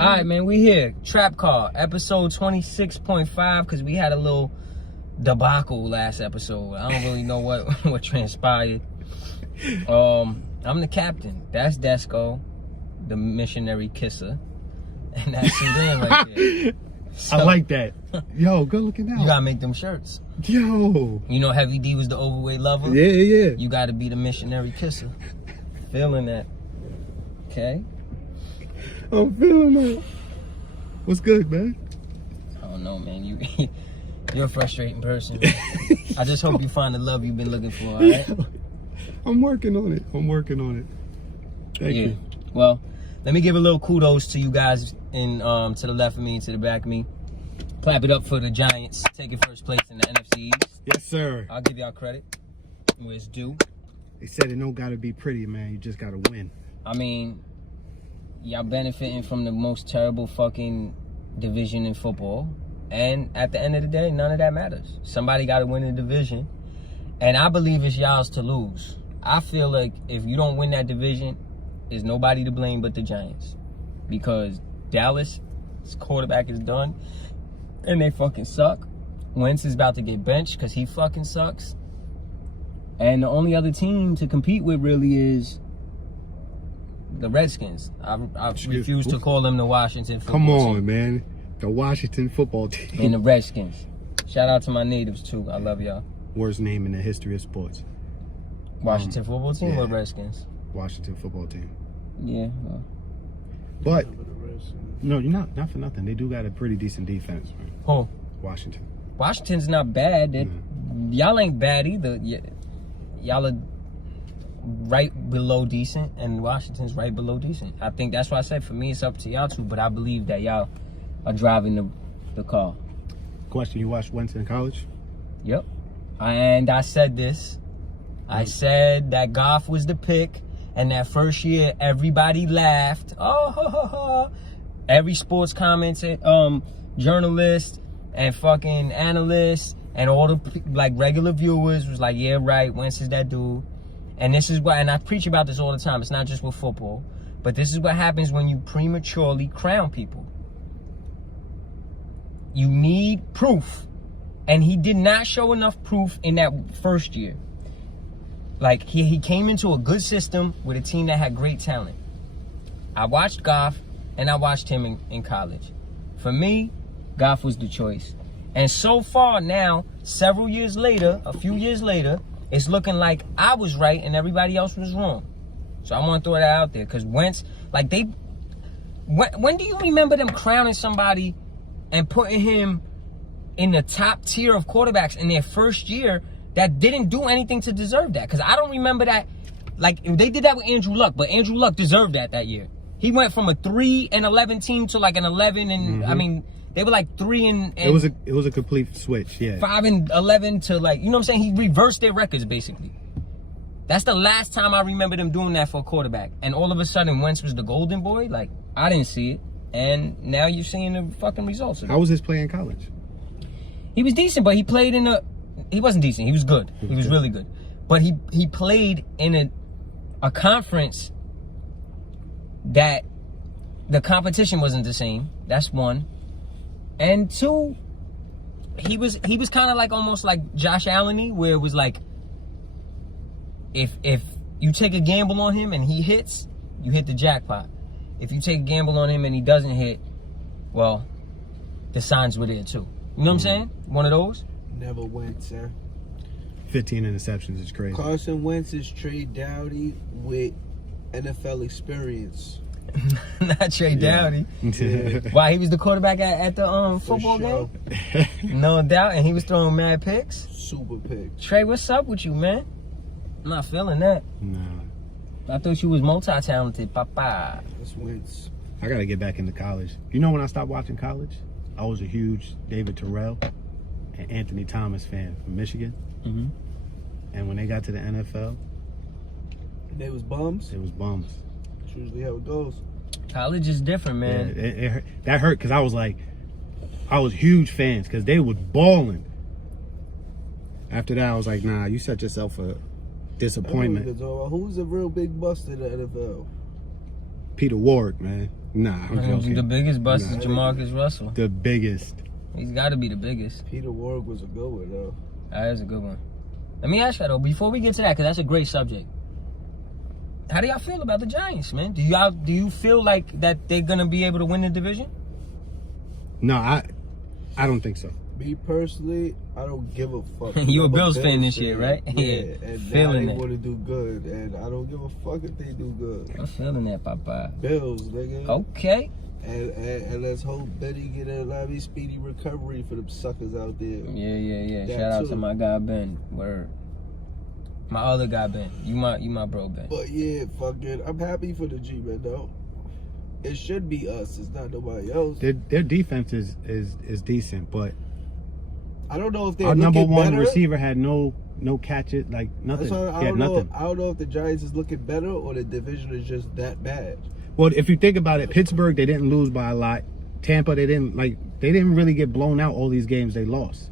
All right, man, we here. Trap Car, episode 26.5, because we had a little debacle last episode. I don't really know what transpired. I'm the captain. That's Desco, the missionary kisser. And that's Sudan right there. So, I like that. Yo, good looking out. You gotta make them shirts. Yo. You know Heavy D was the overweight lover? Yeah. You gotta be the missionary kisser. Feeling that. Okay? I'm feeling that. What's good, man? I don't know, man. You're a frustrating person. I just hope you find the love you've been looking for, all right? I'm working on it. Thank you. Well, let me give a little kudos to you guys to the left of me and to the back of me. Clap it up for the Giants taking first place in the NFC East. Yes, sir. I'll give y'all credit where it's due. They said it don't gotta be pretty, man. You just gotta win. I mean, y'all benefiting from the most terrible fucking division in football. And at the end of the day, none of that matters. Somebody got to win the division. And I believe it's y'all's to lose. I feel like if you don't win that division, there's nobody to blame but the Giants. Because Dallas' quarterback is done. And they fucking suck. Wentz is about to get benched because he fucking sucks. And the only other team to compete with really is the Redskins. I refuse to call them the Washington football team. Come on, man. The Washington football team. And the Redskins. Shout out to my natives, too. I love y'all. Worst name in the history of sports. Washington football team yeah. or Redskins? Washington football team. Yeah. Well. But, no, you're not for nothing. They do got a pretty decent defense, man. Who? Washington. Washington's not bad. Y'all ain't bad either. Y'all are right below decent, and Washington's right below decent. I think that's why I said for me it's up to y'all two, but I believe that y'all are driving the car. Question, you watched Wentz in college? Yep. And I said this. I said that Goff was the pick, and that first year everybody laughed. Oh, every sports commentator, journalist, and fucking analyst, and all the like regular viewers was like, yeah, right, Wentz is that dude. And this is why, and I preach about this all the time. It's not just with football, but this is what happens when you prematurely crown people. You need proof. And he did not show enough proof in that first year. Like, he came into a good system with a team that had great talent. I watched Goff, and I watched him in college. For me, Goff was the choice. And so far now, several years later, a few years later, it's looking like I was right and everybody else was wrong. So I want to throw that out there. Because Wentz, like when do you remember them crowning somebody and putting him in the top tier of quarterbacks in their first year that didn't do anything to deserve that? Because I don't remember that. Like, they did that with Andrew Luck, but Andrew Luck deserved that year. He went from a 3-11 team to like an 11 and I mean, they were like 3 and it was a complete switch, yeah. 5-11 to like, you know what I'm saying? He reversed their records basically. That's the last time I remember them doing that for a quarterback. And all of a sudden Wentz was the golden boy. Like, I didn't see it. And now you're seeing the fucking results of it. How was his play in college? He was decent, but he played in he wasn't decent. He was good. He was really good. But he played in a conference that the competition wasn't the same. That's one. And two, he was kind of like almost like Josh Allen-y, where it was like, if you take a gamble on him and he hits, you hit the jackpot. If you take a gamble on him and he doesn't hit, well, the signs were there too. You know what I'm saying? One of those? Never went, sir. 15 interceptions is crazy. Carson Wentz is Trey Dowdy with NFL experience. Not Trey Dowdy. Yeah. Why, he was the quarterback at the football game? No doubt, and he was throwing mad picks. Super pick. Trey, what's up with you, man? I'm not feeling that. Nah. I thought you was multi-talented, papa. That's Wentz. I gotta get back into college. You know when I stopped watching college? I was a huge David Terrell and Anthony Thomas fan from Michigan. Mm-hmm. And when they got to the NFL, They was bums. it was bums. That's usually how it goes. College is different, man. Yeah, it hurt. That hurt because I was huge fans because they was balling. After that, I was like, nah, you set yourself a disappointment. Who's a real big bust in the NFL? Peter Warwick, man. Nah, I'm joking. The biggest bust is Jamarcus Russell. The biggest. He's got to be the biggest. Peter Warwick was a good one, though. That is a good one. Let me ask you, though, before we get to that, because that's a great subject. How do y'all feel about the Giants, man? Do you feel like that they're going to be able to win the division? No, I don't think so. Me personally, I don't give a fuck. You a I'm Bills fan this year, right? Yeah, and Feeling now it. they want to do good, and I don't give a fuck if they do good. I'm feeling that, Papa. Bills, nigga. Okay. And let's hope Benny get a speedy recovery for them suckers out there. Yeah. That Shout out too. to my guy Ben. Word. My other guy Ben. You my bro Ben. But yeah, fucking, I'm happy for the G-Men though. It should be us. It's not nobody else. Their defense is decent, but I don't know if they're our number one better. receiver had no catches, like nothing. That's why He had nothing. I don't know if the Giants is looking better or the division is just that bad. Well, if you think about it, Pittsburgh, they didn't lose by a lot. Tampa, they didn't really get blown out all these games they lost.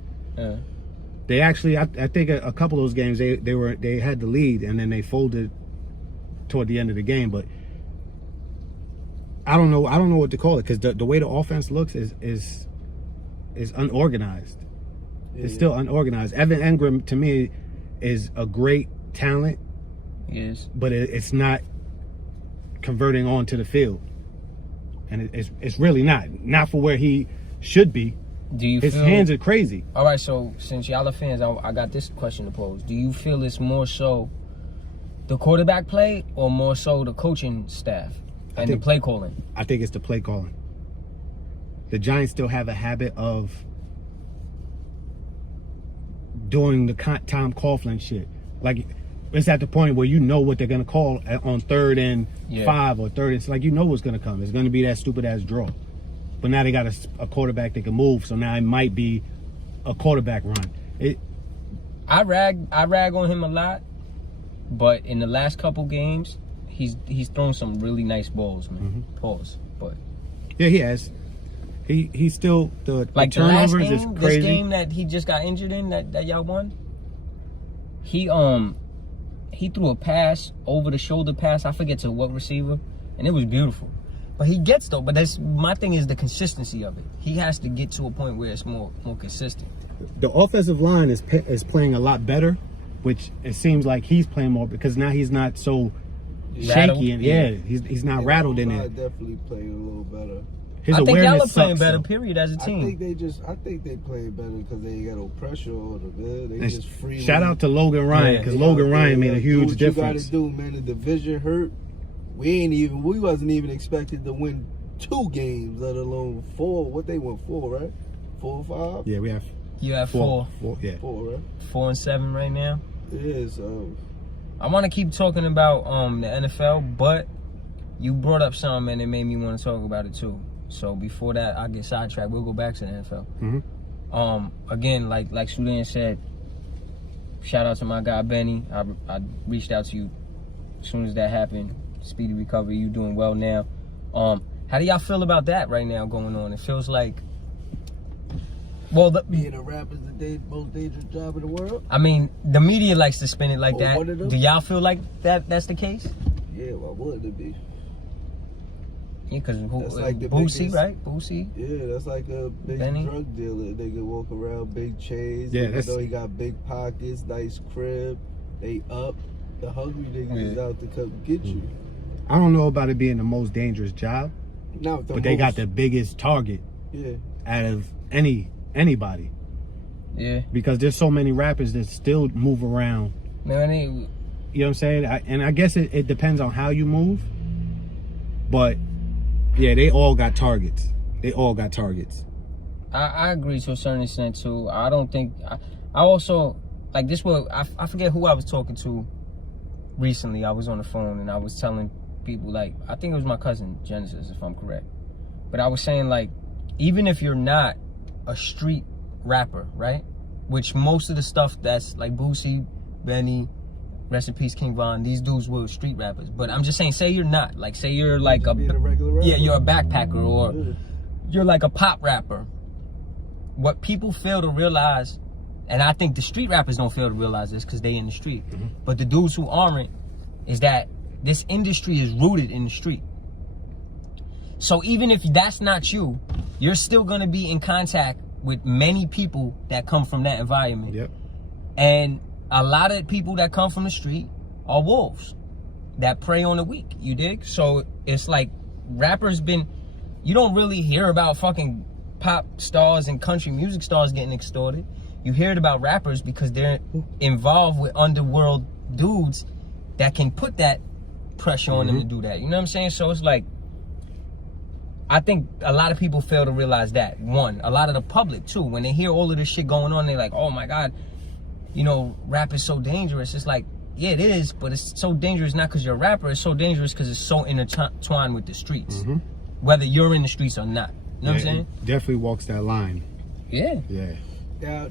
They actually, I think a couple of those games they had the lead and then they folded toward the end of the game. But I don't know what to call it, because the way the offense looks is unorganized. It's still unorganized. Evan Engram, to me, is a great talent. Yes. But it's not converting onto the field, and it's really not for where he should be. Do you His feel, hands are crazy. All right, so since y'all are fans, I got this question to pose. Do you feel it's more so the quarterback play or more so the coaching staff and the play calling? I think it's the play calling. The Giants still have a habit of doing the Tom Coughlin shit. Like, it's at the point where you know what they're going to call on 3rd and 5 or 3rd. It's like, you know what's going to come. It's going to be that stupid-ass draw. But now they got a quarterback that can move, so now it might be a quarterback run. I rag on him a lot, but in the last couple games, he's thrown some really nice balls, man. Pause. But yeah, he has. He's still the the turnovers last game, is crazy. this game that he just got injured in that y'all won. He threw a pass, over the shoulder pass, I forget to what receiver, and it was beautiful. But he gets though. But that's my thing, is the consistency of it. He has to get to a point where it's more consistent. The offensive line is playing a lot better, which it seems like he's playing more because now he's not so shaky and he's not rattled in there. Definitely playing a little better. I think y'all are playing better, period, as a team. I think they playing better because they ain't got no pressure on them, man. They just free. Shout out to Logan Ryan, because Logan Ryan made a huge difference. You gotta do, man. The division hurt. We wasn't even expected to win 2 games, let alone 4. What they won, 4, right? 4 or 5? Yeah, we have. You have 4. 4, 4, right? 4 and 7 right now. Yeah, so I want to keep talking about the NFL, but you brought up something and it made me want to talk about it too. So before that, I get sidetracked. We'll go back to the NFL. Again, like Sudan said, shout out to my guy Benny. I reached out to you as soon as that happened. Speedy recovery. You doing well now. How do y'all feel about that right now going on? It feels like, well, being a rapper is the most dangerous job in the world. I mean, the media likes to spin it like that. One of them? Do y'all feel like that's the case? Yeah, why wouldn't it be? Yeah, because like Boosie, right? Boosie. Yeah, that's like a big Benny? drug dealer. They can walk around big chains. Yeah, I know he got big pockets, nice crib. They up. The hungry niggas is out to come get you. I don't know about it being the most dangerous job, but they got the biggest target out of anybody. Yeah. Because there's so many rappers that still move around. Man, you know what I'm saying? I guess it depends on how you move. But, yeah, they all got targets. I agree to a certain extent, too. I don't think... I also... Like, this was... I forget who I was talking to recently. I was on the phone, and I was telling people, like... I think it was my cousin, Genesis, if I'm correct. But I was saying, like, even if you're not a street rapper, right? Which most of the stuff that's, like, Boosie, Benny... Rest in peace, King Von. These dudes were street rappers. But I'm just saying, say you're not. Like, say you're like a regular rapper. Yeah, you're a backpacker or you're like a pop rapper. What people fail to realize, and I think the street rappers don't fail to realize this because they in the street. But the dudes who aren't, is that this industry is rooted in the street. So even if that's not you, you're still gonna be in contact with many people that come from that environment. Yep. And a lot of people that come from the street are wolves that prey on the weak. You dig? So it's like rappers you don't really hear about fucking pop stars and country music stars getting extorted. You hear it about rappers because they're involved with underworld dudes that can put that pressure on them to do that. You know what I'm saying? So it's like, I think a lot of people fail to realize that. One, a lot of the public too, when they hear all of this shit going on, they're like, oh my God, you know, rap is so dangerous. It's like, yeah, it is, but it's so dangerous not because you're a rapper. It's so dangerous because it's so intertwined with the streets, whether you're in the streets or not. You know what I'm saying? It definitely walks that line. Yeah. Yeah. Now,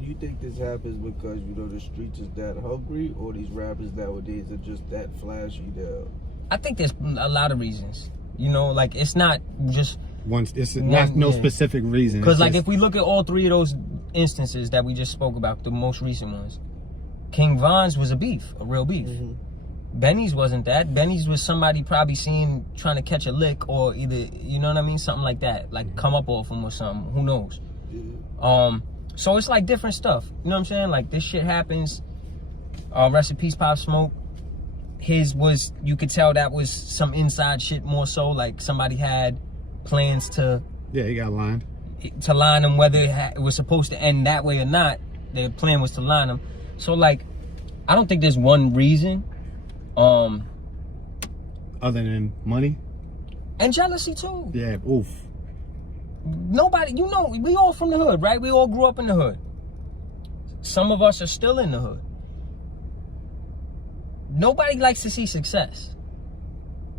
you think this happens because, you know, the streets is that hungry, or these rappers nowadays are just that flashy now? I think there's a lot of reasons. You know, like, it's not just no specific reason. Because like, if we look at all three of those instances that we just spoke about, the most recent ones, King Von's was a real beef. Benny's wasn't that. Benny's was somebody probably trying to catch a lick, or either, you know what I mean, something like that, like come up off him or something. Who knows? So it's like different stuff. You know what I'm saying? Like, this shit happens. Rest in peace, Pop Smoke. His was, you could tell that was some inside shit more so. Like, somebody had plans to... Yeah, he got lined. To line him, whether it was supposed to end that way or not. Their plan was to line him. So, like, I don't think there's one reason. Other than money? And jealousy, too. Yeah, oof. Nobody, you know, we all from the hood, right? We all grew up in the hood. Some of us are still in the hood. Nobody likes to see success.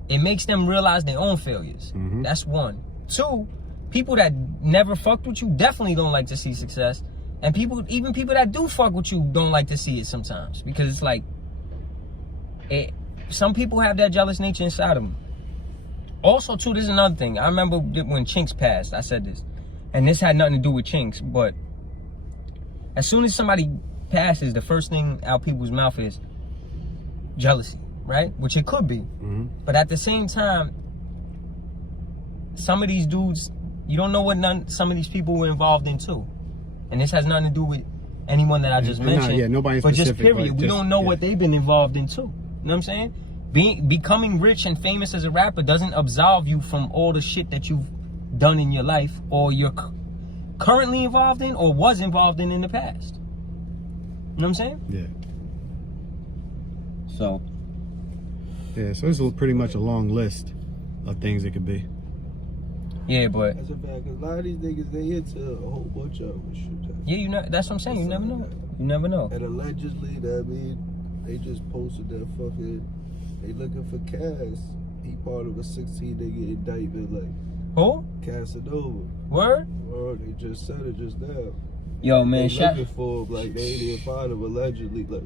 It makes them realize their own failures. That's one. Two, people that never fucked with you definitely don't like to see success. And even people that do fuck with you don't like to see it sometimes. Because it's like, some people have that jealous nature inside of them. Also, too, this is another thing. I remember when Chinks passed, I said this. And this had nothing to do with Chinks, but as soon as somebody passes, the first thing out people's mouth is jealousy, right? Which it could be. But at the same time, some of these dudes, you don't know what some of these people were involved in too. And this has nothing to do with anyone that I just mentioned. Nobody but specific. Just period. We don't know what they've been involved in too. You know what I'm saying? Becoming rich and famous as a rapper doesn't absolve you from all the shit that you've done in your life, or you're currently involved in, or was involved in the past. You know what I'm saying? Yeah. So. Yeah, so it's pretty much a long list of things it could be. Yeah, but. That's a fact, because a lot of these niggas, they into a whole bunch of other shit. Yeah, you know, that's what I'm saying. You never know. You never know. And allegedly, I mean, they just posted that fucking. They looking for Cass. He part of a 16-nigga indictment, like. Who? Casanova. Word? Word, they just said it just now. Yo, man, they looking for him, like, they ain't even find him, allegedly, like.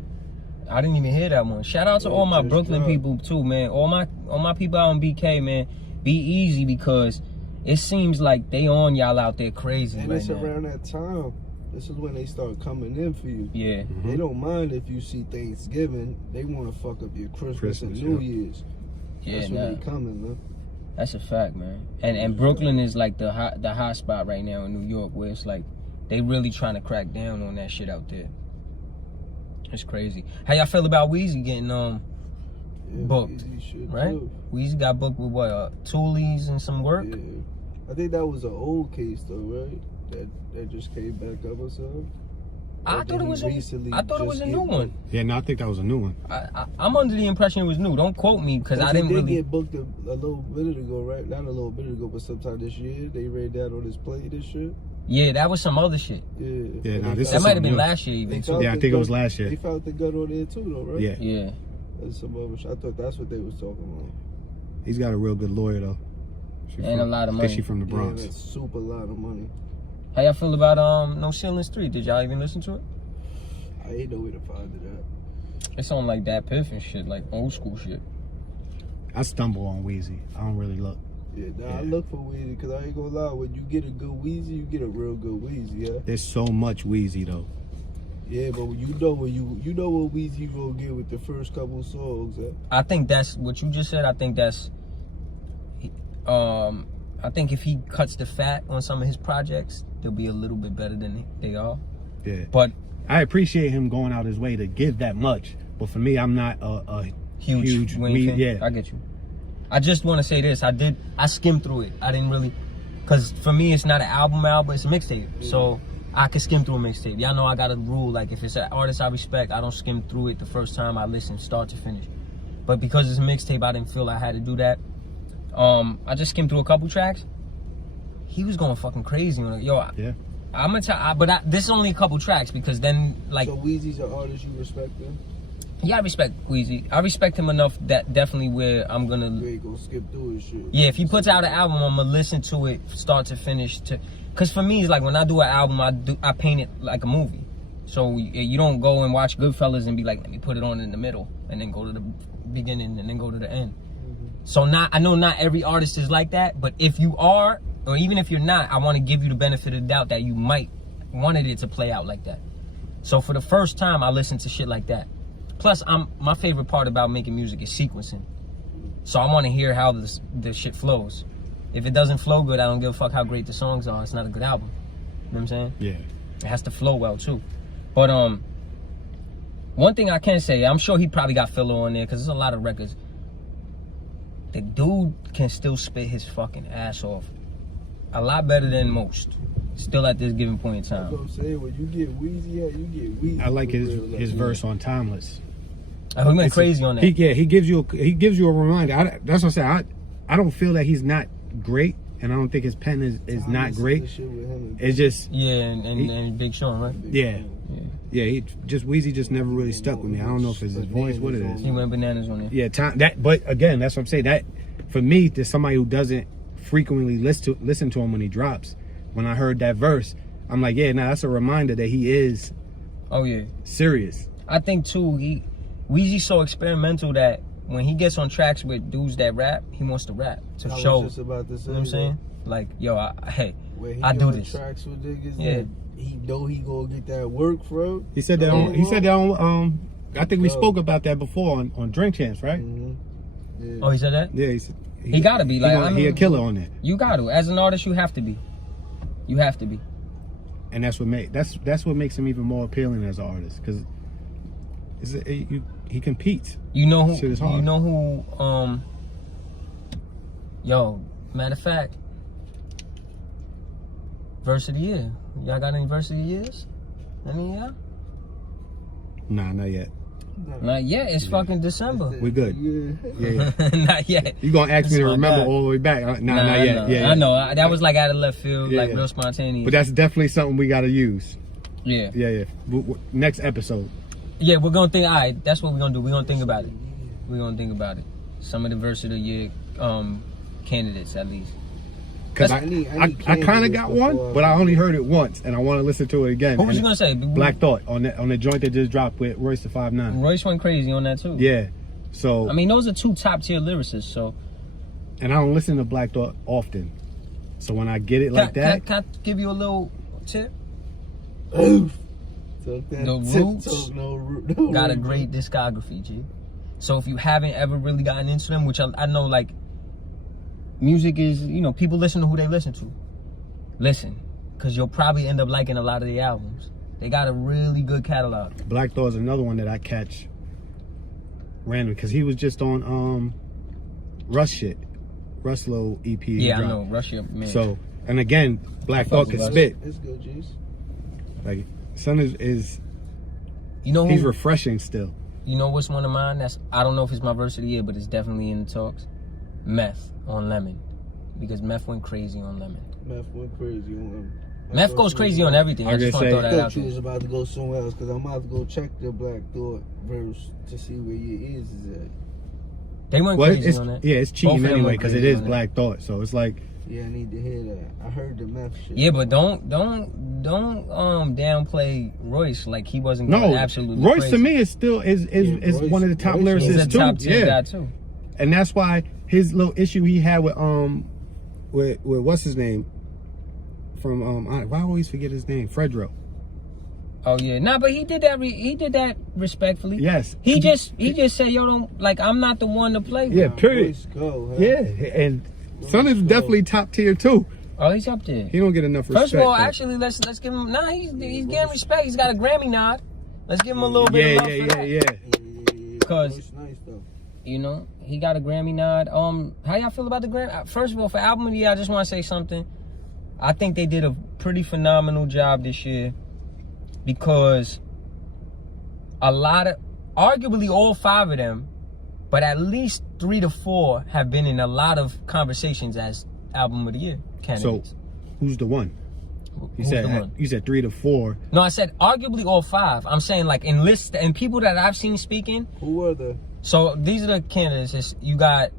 I didn't even hear that one. Shout out to all my Brooklyn people, too, man. All my people out in BK, man. Be easy, because it seems like they on y'all out there crazy and right it's now. Around that time. This is when they start coming in for you. Yeah. They don't mind if you see Thanksgiving. They want to fuck up your Christmas and New Year's. Yeah, that's when they coming, man. That's a fact, man. And Brooklyn is like the hot spot right now in New York, where it's like they really trying to crack down on that shit out there. It's crazy. How y'all feel about Weezy getting booked? Right? Weezy got booked with what? Toolies and some work? Yeah. I think that was an old case though, right? That just came back up or something. I thought it was a new one. Yeah, no, I think that was a new one. I'm under the impression it was new. Don't quote me, because I didn't really get booked a little bit ago, right? Not a little bit ago, but sometime this year. They ran down on his plane and shit. Yeah, that was some other shit. Yeah, that might have been last year even too. Yeah, I think it was last year. They found the gun on there too, though, right? Yeah. That's some other shit. I thought that's what they was talking about. He's got a real good lawyer though. And a lot of money. She from the Bronx. Yeah, that's super lot of money. How y'all feel about No Ceilings 3? Did y'all even listen to it? I ain't know where to find it at. It's on like that Piff and shit, like old school shit. I stumble on Weezy. I don't really look. Yeah, I look for Weezy, because I ain't gonna lie, when you get a good Weezy, you get a real good Weezy, yeah? There's so much Weezy though. Yeah, but you know what Weezy you gonna get with the first couple songs, huh? I think that's what you just said. I think that's I think if he cuts the fat on some of his projects, they'll be a little bit better than they are. Yeah. But I appreciate him going out his way to give that much. But for me, I'm not a huge Wayne fan. yeah. I get you. I just want to say this. I skimmed through it. I didn't really, because for me, it's not an album, it's a mixtape. So I can skim through a mixtape. Y'all know I got a rule, like if it's an artist I respect, I don't skim through it the first time I listen, start to finish. But because it's a mixtape, I didn't feel I had to do that. I just skimmed through a couple tracks. He was going fucking crazy on it. Yo, Yeah. I'm gonna tell, this is only a couple tracks because then, like, So Weezy's an artist you respect then? yeah, I respect Weezy. I respect him enough that definitely where I'm gonna. You ain't gonna skip through his shit. Yeah, if he puts out an album, I'm gonna listen to it start to finish. Cause for me, it's like when I do an album, I paint it like a movie. So you don't go and watch Goodfellas and be like, let me put it on in the middle and then go to the beginning and then go to the end. So I know not every artist is like that, but if you are, or even if you're not, I want to give you the benefit of the doubt that you might wanted it to play out like that. So for the first time, I listened to shit like that. Plus, my favorite part about making music is sequencing. So I want to hear how the shit flows. If it doesn't flow good, I don't give a fuck how great the songs are. It's not a good album. You know what I'm saying? Yeah. It has to flow well too. But one thing I can say, I'm sure he probably got filler on there because there's a lot of records. The dude can still spit his fucking ass off. A lot better than most. Still at this given point in That's time. what I'm saying. When you get Weezy out, you get Weezy. I like for his real, his verse on Timeless. Oh, he went crazy on that. He gives you a reminder. That's what I'm saying. I don't feel that he's not great, and I don't think his pen is not great. It's just Yeah, and Big Sean, right? yeah. Weezy just never really stuck with me. I don't know if it's his voice, what it is. He went bananas on there. Yeah, but again, that's what I'm saying. That for me, there's somebody who doesn't frequently listen to him when he drops. When I heard that verse, I'm like, yeah, that's a reminder that he is. Oh yeah, serious. I think too, Weezy's so experimental that when he gets on tracks with dudes that rap, he wants to rap to show. Was just about to say, you know what I'm saying? Like, yo, I do this. Tracks with niggas, yeah. He know he gonna get that work, bro. He said that. I think we spoke about that before on Drink Champs, right? Mm-hmm. Yeah. Oh, he said that? Yeah, he gotta be like. He a killer on that. You got to. As an artist, you have to be. You have to be. And that's what makes him even more appealing as an artist, because he competes. You know who? Shit is hard. You know who? Yo, matter of fact, verse of the year. Y'all got any verse of the years? Any of y'all? Nah, not yet. Not yet. It's fucking December. We good. Yeah. Not yet. You gonna ask me to remember bad. all the way back? Nah, not I yet. know. Yeah, I know. That was like out of left field, real spontaneous. But that's definitely something we gotta use. Yeah. Yeah. Next episode. Yeah, we're gonna think. All right, that's what we're gonna do. We're gonna think about it. We're gonna think about it. Some of the verse of the year candidates, at least. Because I kind of got one, but I only heard it once, and I want to listen to it again. What was you gonna say? Black Thought on the joint that just dropped with Royce the 5'9". Royce went crazy on that too. Yeah, so I mean, those are two top tier lyricists. So, and I don't listen to Black Thought often, so when I get it like that, can I give you a little tip? Oof. The Roots got a great discography, G. So if you haven't ever really gotten into them, which I know, like, music is, people listen to who they listen to. Listen, because you'll probably end up liking a lot of the albums. They got a really good catalog. Black Thought is another one that I catch random, because he was just on Russ shit. Russ little EP. Yeah, I know. Russ, man. So, and again, Black Thought can spit. It's good, G's. Like, son is he's refreshing still. You know what's one of mine? I don't know if it's my verse of the year, but it's definitely in the talks. Meth on Lemon, because Meth went crazy on Lemon. Meth went crazy on Lemon. Meth goes crazy on everything. I just want to throw that I out thought you there. was about to go somewhere else, because I'm about to go check the Black Thought verse to see where your ears is at. They went crazy on that. Yeah, it's cheating anyway, because it is Black Black Thought. So it's like. Yeah, I need to hear that. I heard the Meth shit. Yeah, but don't downplay Royce like he wasn't going absolutely Royce crazy. to me is still Royce, one of the top lyricists He's a too. top tier guy too. And that's why his little issue he had with what's his name from I always forget his name, Fredro. Oh yeah, but he did that. He did that respectfully. Yes. He just said, yo, don't I'm not the one to play with. Yeah, period. Go, huh? Yeah, and Son is definitely top tier too. Oh, he's up there. He don't get enough respect. First of all, though. actually, let's give him. Nah, he's getting respect. He's got a Grammy nod. Let's give him a little bit of love for that. Yeah. Because It's nice though. you know he got a Grammy nod. How y'all feel about the Grammy? First of all, for album of the year, I just want to say something. I think they did a pretty phenomenal job this year because arguably all 5 of them, but at least 3 to 4 have been in a lot of conversations as album of the year candidates. So, who's the one? Who's the one? You said 3 to 4. No, I said arguably all 5. I'm saying like in lists and people that I've seen speaking. Who were the? So these are the candidates. You got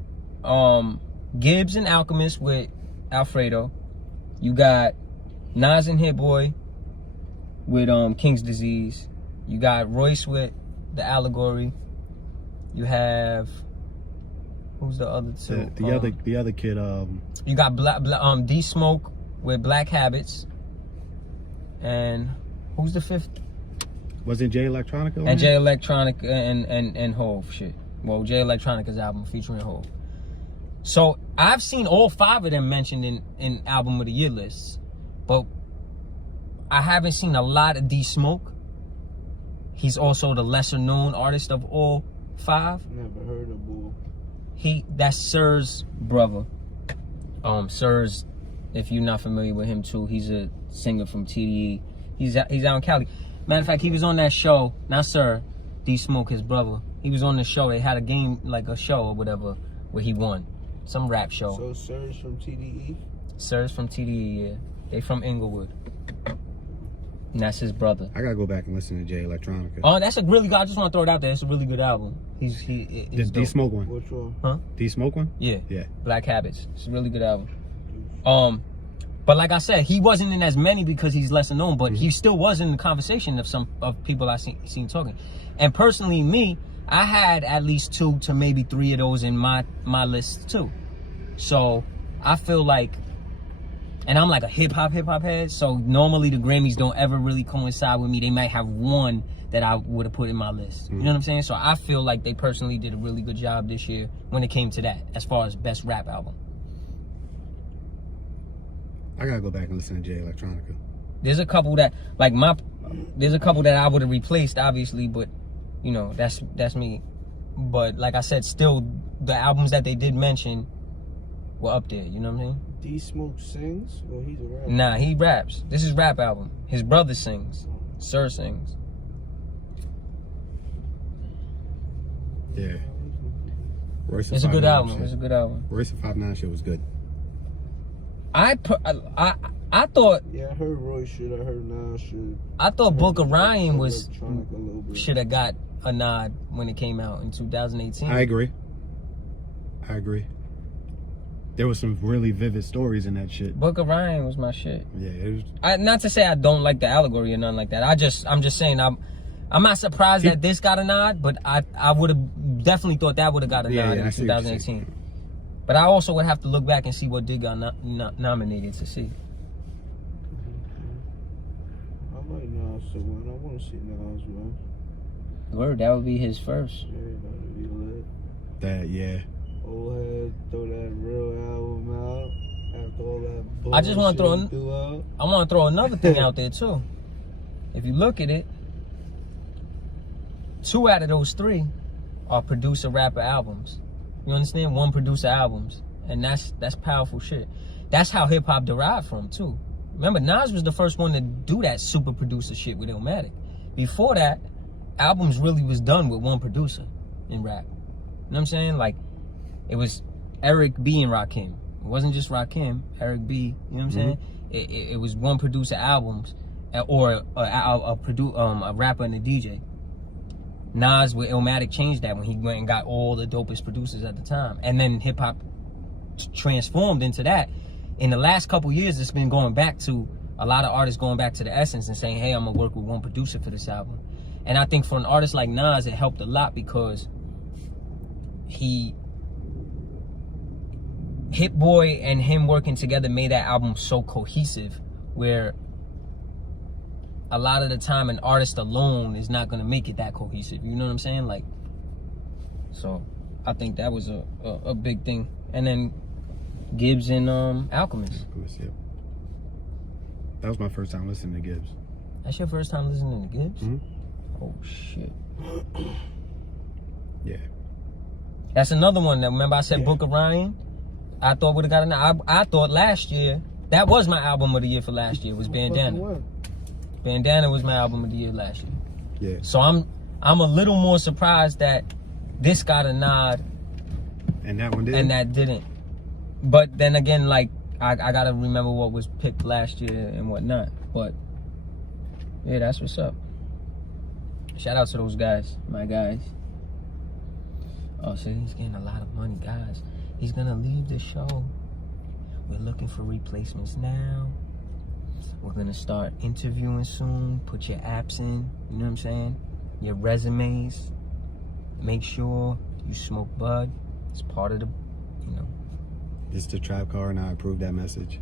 Gibbs and Alchemist with Alfredo. You got Nas and Hit Boy with King's Disease. You got Royce with The Allegory. You have who's the other two? The other kid. You got D Smoke with Black Habits. And who's the 5th? Wasn't Jay Electronica? And Jay Electronica and Hove shit. Well, Jay Electronica's album featuring Hove. So I've seen all 5 of them mentioned in album of the year lists, but I haven't seen a lot of D Smoke. He's also the lesser known artist of all 5. Never heard of Bull. That's Sir's brother. Sir's, if you're not familiar with him too, he's a singer from TDE. He's out in Cali. Matter of fact, he was on that show. Not Sir, D Smoke, his brother. He was on the show. They had a game, like a show or whatever, where he won. Some rap show. So Sir's from TDE? Sir's from TDE, yeah. They from Inglewood. And that's his brother. I gotta go back and listen to Jay Electronica. Oh, that's a really good. I just want to throw it out there. It's a really good album. It's The D Smoke one. Which one? Huh? D Smoke one? Yeah. Yeah. Black Habits. It's a really good album. But like I said, he wasn't in as many because he's lesser known, but he still was in the conversation of some of people I seen talking. And personally, me, I had at least 2 to maybe 3 of those in my list too. So I feel like, and I'm like a hip hop head, so normally the Grammys don't ever really coincide with me. They might have one that I would have put in my list. You know what I'm saying? So I feel like they personally did a really good job this year when it came to that, as far as best rap album. I gotta go back and listen to Jay Electronica. There's a couple that there's a couple that I would have replaced, obviously, but you know, that's me. But like I said, still the albums that they did mention were up there, you know what I'm saying? D Smoke sings? Or he's a rapper? Nah, he raps. This is rap album. His brother sings. Sir sings. Yeah. It's a good album. It's a good album. Royce and 5'9" shit was good. I thought. Yeah, I heard Roy shit. I heard Nas shit. I thought Book of Ryan should have got a nod when it came out in 2018. I agree. There was some really vivid stories in that shit. Book of Ryan was my shit. Yeah, it was. Not to say I don't like the allegory or nothing like that. I'm just saying I'm not surprised that this got a nod, but I would have definitely thought that would have got a nod in 2018. But I also would have to look back and see what did got nominated to see. I like Nas to win. I want to see Nas win. Word, that would be his first. Yeah, that would be lit. That, yeah. Old head, throw that real album out after all that bullshit. I just want to I want to throw another thing out there too. If you look at it, 2 out of those 3 are producer rapper albums. You understand? 1 producer albums, and that's powerful shit. That's how hip hop derived from too. Remember, Nas was the first one to do that super producer shit with Illmatic. Before that, albums really was done with 1 producer in rap. You know what I'm saying? Like, it was Eric B and Rakim. It wasn't just Rakim, Eric B. You know what I'm saying? It was 1 producer albums, or a rapper and a DJ. Nas with Illmatic changed that when he went and got all the dopest producers at the time. And then hip hop transformed into that. In the last couple years, it's been going back to a lot of artists going back to the essence and saying, hey, I'm gonna work with 1 producer for this album. And I think for an artist like Nas, it helped a lot because Hit Boy and him working together made that album so cohesive, where a lot of the time an artist alone is not going to make it that cohesive. You know what I'm saying? Like, so I think that was a big thing. And then Gibbs and Alchemist. Yep. That was my first time listening to Gibbs. That's your first time listening to Gibbs? Mm-hmm. Oh shit. Yeah. That's another one that, remember I said Yeah. Book of Ryan? I thought would have gotten. I thought last year that was my album of the year for last year. Was Bandana. Bandana was my album of the year last year. Yeah. So I'm a little more surprised that this got a nod And that one did. and that didn't. But then again, like I gotta remember what was picked last year and whatnot. But yeah, that's what's up. Shout out to those guys, my guys. Oh, so he's getting a lot of money, guys. He's gonna leave the show. We're looking for replacements now. We're gonna start interviewing soon. Put your apps in, you know what I'm saying? Your resumes. Make sure you smoke bud. It's part of the, you know. It's the trap car, and I approve that message.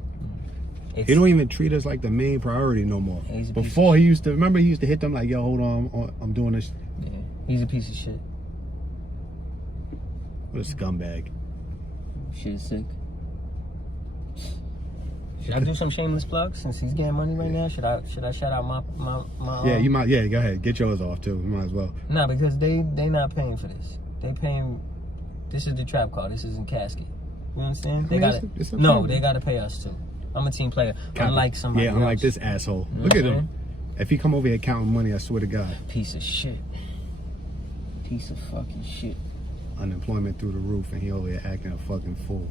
It's, He don't even treat us like the main priority no more. He's a piece Before he used to, remember he used to hit them like, yo, hold on, I'm doing this. yeah, he's a piece of shit. What a scumbag. Shit sick. Should I do some shameless plugs since he's getting money right now? Should I shout out my Yeah, you might. Yeah, go ahead. Get yours off too. You might as well. Nah, because they not paying for this. They paying. This is the trap car. This isn't casket. You understand? They I mean, gotta. it's a No, problem. they gotta pay us too. I'm a team player. Copy. Unlike somebody. Yeah, unlike else. this asshole. You know Look what at I'm him. If he come over here counting money, I swear to God. Piece of shit. Piece of fucking shit. Unemployment through the roof, and he over here acting a fucking fool.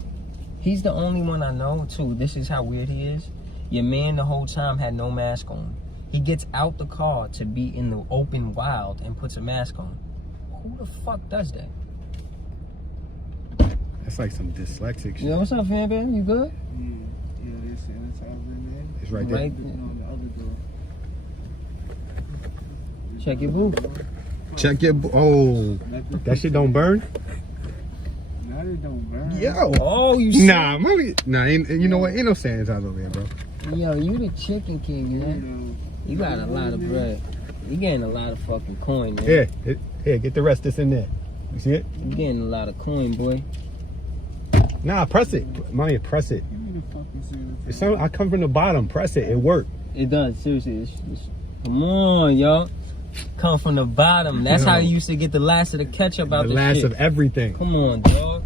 He's the only one I know too. This is how weird he is. Your man the whole time had no mask on. He gets out the car to be in the open wild and puts a mask on. Who the fuck does that? That's like some dyslexic shit. Yo, what's up, fam, baby? You good? Yeah, they sanitizer in there. It's right there. Right. On the other door. Check your booth. Check your. Oh, that shit don't burn. Now they don't burn. Yo. Oh, you see? Nah, mommy. Nah, you know what? Ain't no sanitizer over here, bro. Yo, you the chicken king, man. You got a lot of bread. You getting a lot of fucking coin, man. Here, get the rest that's in there. You see it? You getting a lot of coin, boy. Nah, press it. Mommy, press it. Give me the fucking sanitizer. It's some, I come from the bottom. Press it. It worked. It does, seriously. Come on, yo. Come from the bottom. That's how you used to get the last of the ketchup out The the last shit. of everything. Come on, dog.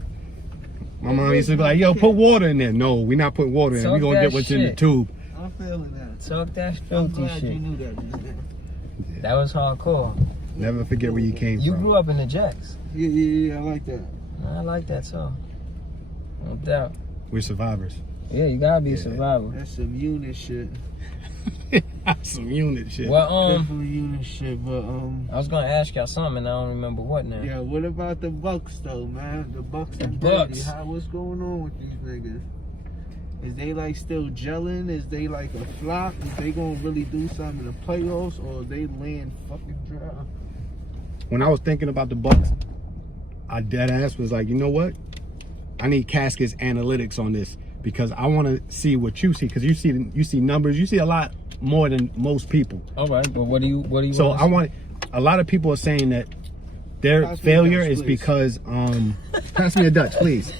My mom used to be like, yo, put water in there. No, we're not putting water in there. Talk We gonna that get what's in the shit. tube. I'm feeling that. Talk that I'm filthy glad you shit. knew that just now. That was hardcore. Never forget where you came You from. grew up in the Jacks. Yeah, I like that. I like that too. No doubt. We're survivors. Yeah, you gotta be a Yeah. survivor. That's some unit shit. Some unit shit. Well, Definitely unit shit, but I was gonna ask y'all something and I don't remember what now. yeah, what about the Bucks though, man? The Bucks and Bucks. Dirty. What's going on with these niggas? Is they like still gelling? Is they like a flop? Is they gonna really do something in the playoffs, or they laying fucking dry? When I was thinking about the Bucks, I dead ass was like, you know what? I need Casket's analytics on this because I want to see what you see because you see numbers, you see a lot more than most people. All right, but what do you? So want I want. A lot of people are saying that their Pass me a failure Dutch, is please. because pass me a Dutch, please.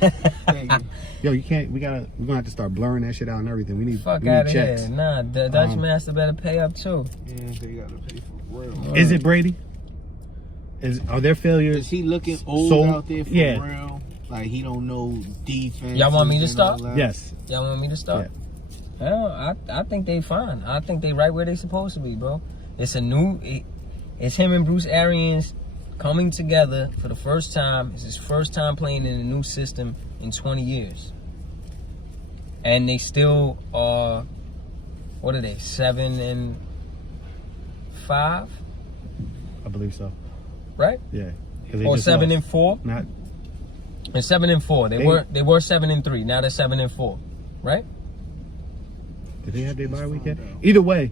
Thank you. Yo, you can't. We're gonna have to start blurring that shit out and everything. We need Fuck we need out of checks. here. Nah, the Dutch master better pay up too. Yeah, they gotta pay for real. Is it Brady? Are their failures? Is he looking old So- out there for yeah. real? Like he don't know defense. Y'all want me to start? Yes. Y'all want me to start? Hell, I think they fine. I think they right where they supposed to be, bro. It's it's him and Bruce Arians coming together for the first time. It's his first time playing in a new system in 20 years. And they still are, what are they, 7-5? I believe so. Right? Yeah. 'Cause they Or just 7-4? Not. And 7-4. They were 7-3. Now they're 7-4. Right? Did they have their bye weekend? Either way,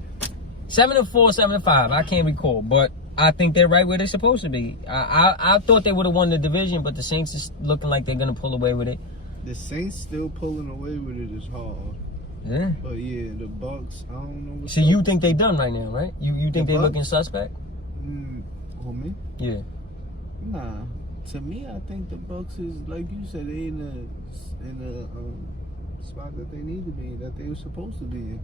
7-4, 7-5. I can't recall, but I think they're right where they're supposed to be. I thought they would have won the division, but the Saints is looking like they're gonna pull away with it. The Saints still pulling away with it is hard. Yeah. But yeah, the Bucks, I don't know. So you think they done right now, right? You think they Bucks? looking suspect? For me? Yeah. Nah. To me, I think the Bucks is like you said. They in the spot that they need to be, that they were supposed to be in.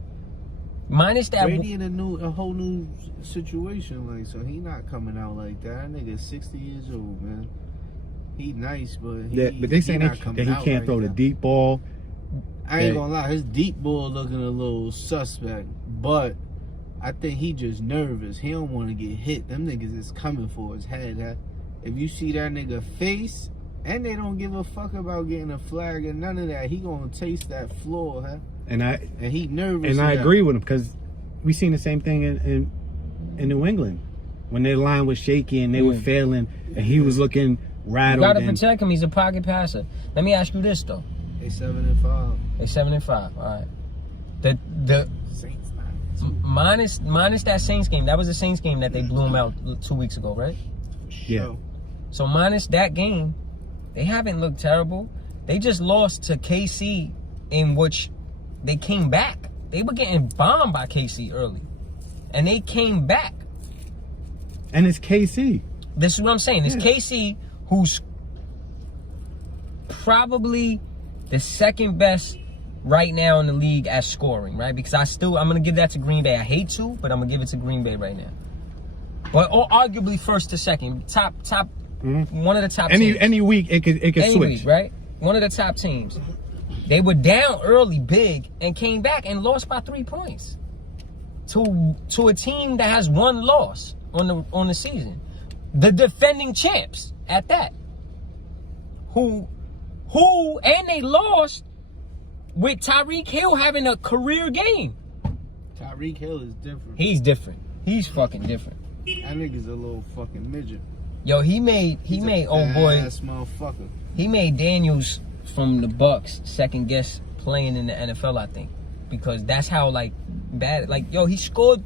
Minus that. Brady in a whole new situation, like, so he not coming out like that. That nigga 60 years old, man. He nice, but but they say that he can't throw the deep ball. I ain't gonna lie, his deep ball looking a little suspect, but I think he just nervous. He don't want to get hit. Them niggas is coming for his head. Huh? If you see that nigga face, and they don't give a fuck about getting a flag or none of that, he gonna taste that floor, huh? And he nervous. And I agree with him because we seen the same thing in New England when their line was shaky and they were failing, and he was looking rattled. You gotta protect him. He's a pocket passer. Let me ask you this though. They 7-5. They 7-5. All right. The Saints minus that Saints game. That was the Saints game that they blew him out 2 weeks ago, right? Yeah. So minus that game, they haven't looked terrible. They just lost to KC, in which they came back. They were getting bombed by KC early, and they came back. And it's KC. This is what I'm saying. It's KC, who's probably the second best right now in the league at scoring, right? Because I'm going to give that to Green Bay. I hate to, but I'm going to give it to Green Bay right now. But arguably first to second. Top, one of the top teams. Any week, it could any switch. Week, right? One of the top teams. They were down early, big, and came back and lost by 3 points to a team that has one loss on the season. The defending champs at that. Who and they lost with Tyreek Hill having a career game. Tyreek Hill is different. He's different. He's fucking different. That nigga's a little fucking midget. Yo, he made old boy. Ass motherfucker. He made Daniels from the Bucks second guess playing in the NFL, I think, because that's how like bad. Like, yo, he scored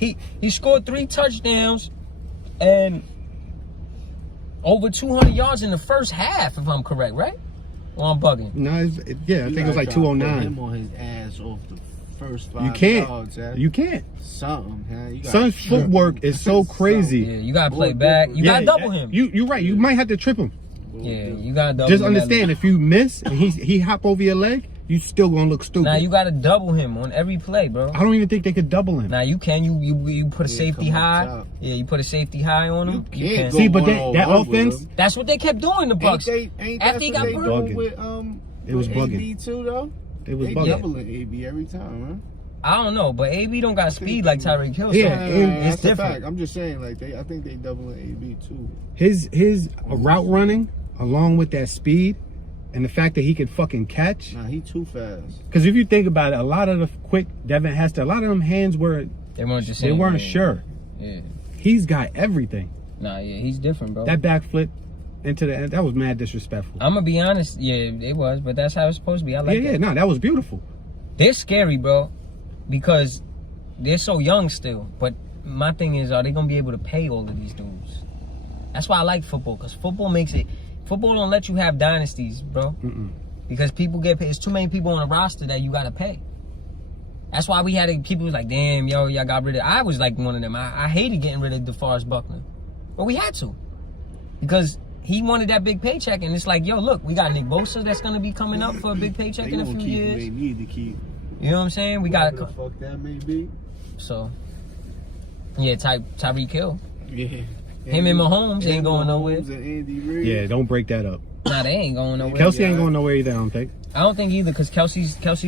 3 touchdowns and over 200 yards in the first half, if I'm correct, right? Or I'm bugging. No, I think it was like 209. Him on his ass off the first 5 You can't. yards, huh? You can't. Something, huh? Son's footwork is so crazy. Yeah, you gotta play back. You gotta double him. You're right. You might have to trip him. Yeah, you gotta double. Just understand, if you miss and he hop over your leg, you still gonna look stupid. Now you gotta double him on every play, bro. I don't even think they could double him. Now you can. You put a safety high. Yeah, you put a safety high on him. You can't See, but that offense. That's what they kept doing. The Bucks. After he got bugging. With, It was with bugging. AB too, though. It was They bugging. doubling AB every time, huh? I don't know, but AB don't got speed like Tyreek Hill. Yeah, so and it's that's a different. fact. I'm just saying, like I think they doubling AB too. His route running, along with that speed, and the fact that he can fucking catch. Nah, he too fast. Because if you think about it, a lot of the quick Devin Hester, a lot of them hands were They weren't just. they weren't yeah. sure. Yeah. He's got everything. Nah, yeah, he's different, bro. That backflip into the end, that was mad disrespectful. I'm gonna be honest. Yeah, it was, but that's how it's supposed to be. I like that. No, that was beautiful. They're scary, bro, because they're so young still. But my thing is, are they gonna be able to pay all of these dudes? That's why I like football, because football makes it. Football don't let you have dynasties, bro. Because people get paid. There's too many people on the roster that you gotta pay. That's why we had people was like, damn, yo, y'all got rid of. I was like one of them. I hated getting rid of DeForest Buckner, but we had to, because he wanted that big paycheck, and it's like, yo, look, we got Nick Bosa that's gonna be coming up for a big paycheck in a few years. They need to keep. You know what I'm saying? We got the fuck that may be. So, yeah, Tyreek Hill. Yeah. Him and Mahomes ain't going nowhere. And Andy Reid. Yeah, don't break that up. Nah, they ain't going nowhere. Kelsey ain't going nowhere either, I don't think. I don't think either, because Kelsey's that's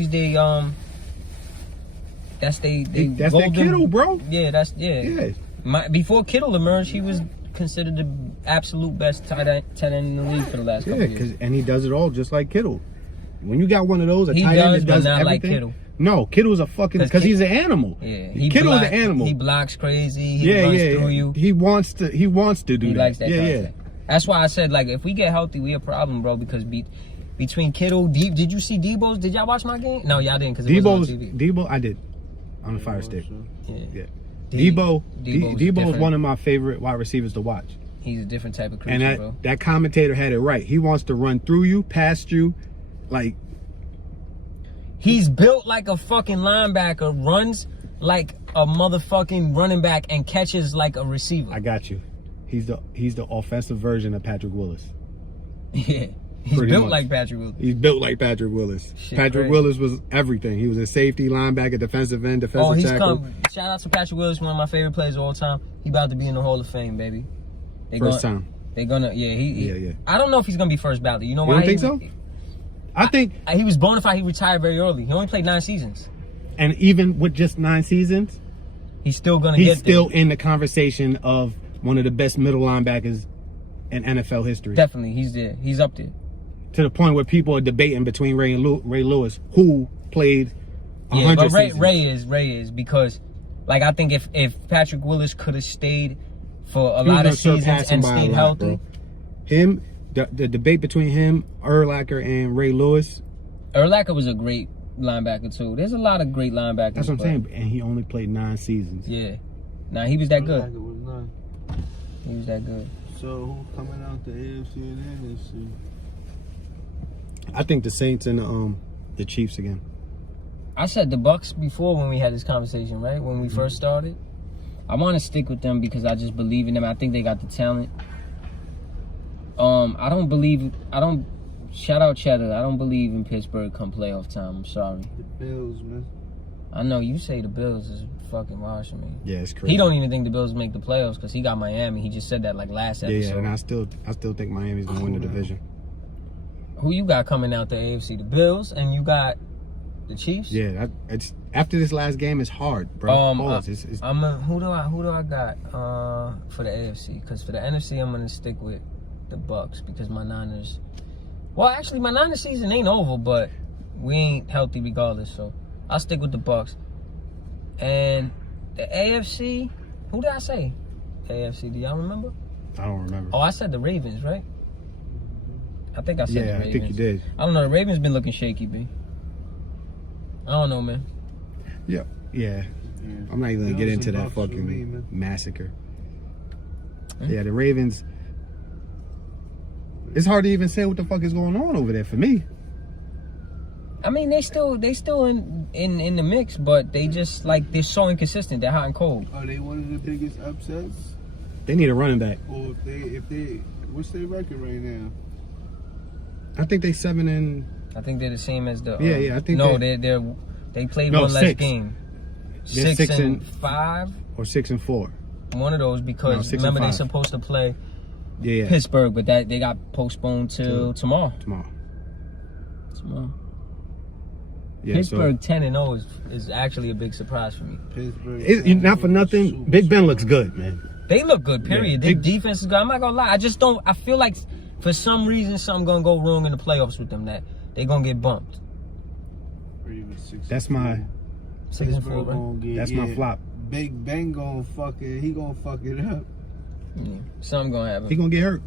their golden Kittle, bro. Yeah, before Kittle emerged, he was considered the absolute best tight end in the league for the last couple years. And he does it all just like Kittle. When you got one of those, a He tight end does, that but does not everything. like Kittle. No, Kittle's a fucking, because he's an animal. Yeah, Kittle's an animal. He blocks crazy. He runs through you. He wants to do that. He likes that concept. That's why I said, like, if we get healthy, we a problem, bro. Because between Kittle, did you see Debo's? Did y'all watch my game? No, y'all didn't, because it wasn't on TV. Debo, I did on the Fire Stick. Yeah. Debo is is one of my favorite wide receivers to watch. He's a different type of creature, And bro. that commentator had it right. He wants to run through you, past you, like. He's built like a fucking linebacker, runs like a motherfucking running back, and catches like a receiver. I got you. He's the offensive version of Patrick Willis. Yeah. He's Pretty built much. like Patrick Willis. He's built like Patrick Willis. Shit, Patrick crazy. Willis was everything. He was a safety, linebacker, defensive end, defensive He's tackle. come. Shout out to Patrick Willis, one of my favorite players of all time. He about to be in the Hall of Fame, baby. First time. They're gonna, he Yeah. I don't know if he's gonna be first ballot. You know You why? don't think so? I think, He was bona fide. He retired very early. He only played 9 seasons. and even with just 9 seasons, He's still gonna he's get still there. in the conversation of one of the best middle linebackers in NFL history. Definitely, he's there. He's up there. To the point where people are debating between Ray Lewis, who played 100 Yeah, but seasons. Ray is because, like, I think if Patrick Willis could have stayed for a He was lot gonna of seasons surpass him and by a stayed lot, healthy. bro. Him, the debate between him, Urlacher, and Ray Lewis. Urlacher was a great linebacker too. There's a lot of great linebackers. That's what I'm but- saying. And he only played 9 seasons. Yeah. Nah, he was that Like good. it was not. He was that good. So who coming out the AFC and NFC? I think the Saints and the Chiefs again. I said the Bucks before when we had this conversation, right? When we first started. I want to stick with them because I just believe in them. I think they got the talent. Shout out Cheddar. I don't believe in Pittsburgh come playoff time. I'm sorry. The Bills, man. I know you say the Bills is fucking washing me. Yeah, it's crazy. He don't even think the Bills make the playoffs because he got Miami. He just said that like last Yeah, episode. yeah, and I still think Miami's gonna win the division. Who you got coming out the AFC? The Bills, and you got the Chiefs. Yeah, it's after this last game, it's hard, bro. Pause. It's Who do I got for the AFC? Because for the NFC, I'm gonna stick with the Bucks because my Niners. Well, actually, my Niners season ain't over, but we ain't healthy regardless. So I'll stick with the Bucks. And the AFC, who did I say? AFC, do y'all remember? I don't remember. Oh, I said the Ravens, right? I think I said the Yeah, Ravens. I think you did. I don't know. The Ravens been looking shaky, B. I don't know, man. Yeah. I'm not even gonna get into that fucking massacre. Yeah, the Ravens. It's hard to even say what the fuck is going on over there for me. I mean, they still in the mix, but they just like they're so inconsistent. They're hot and cold. Are they one of the biggest upsets? They need a running back. Or if they, what's their record right now? I think they 7 I think they're the same as the. Yeah, I think they played No, one less 6. game. They're 6 6 and and- 5. or 6 and 4. One of those No, because 6 and remember they're 5. supposed to play Yeah. Pittsburgh, but that they got postponed till tomorrow. Tomorrow. Yeah, Pittsburgh 10-0 is actually a big surprise for me. Pittsburgh. not for nothing. Big Ben looks good, man. They look good, period. Yeah, Their defense is good. I'm not gonna lie. I feel like for some reason something gonna go wrong in the playoffs with them that they're gonna get bumped. That's my 6 and 4, right? that's my flop. Big Ben gonna fuck it up. Yeah. Something gonna happen. He gonna get hurt.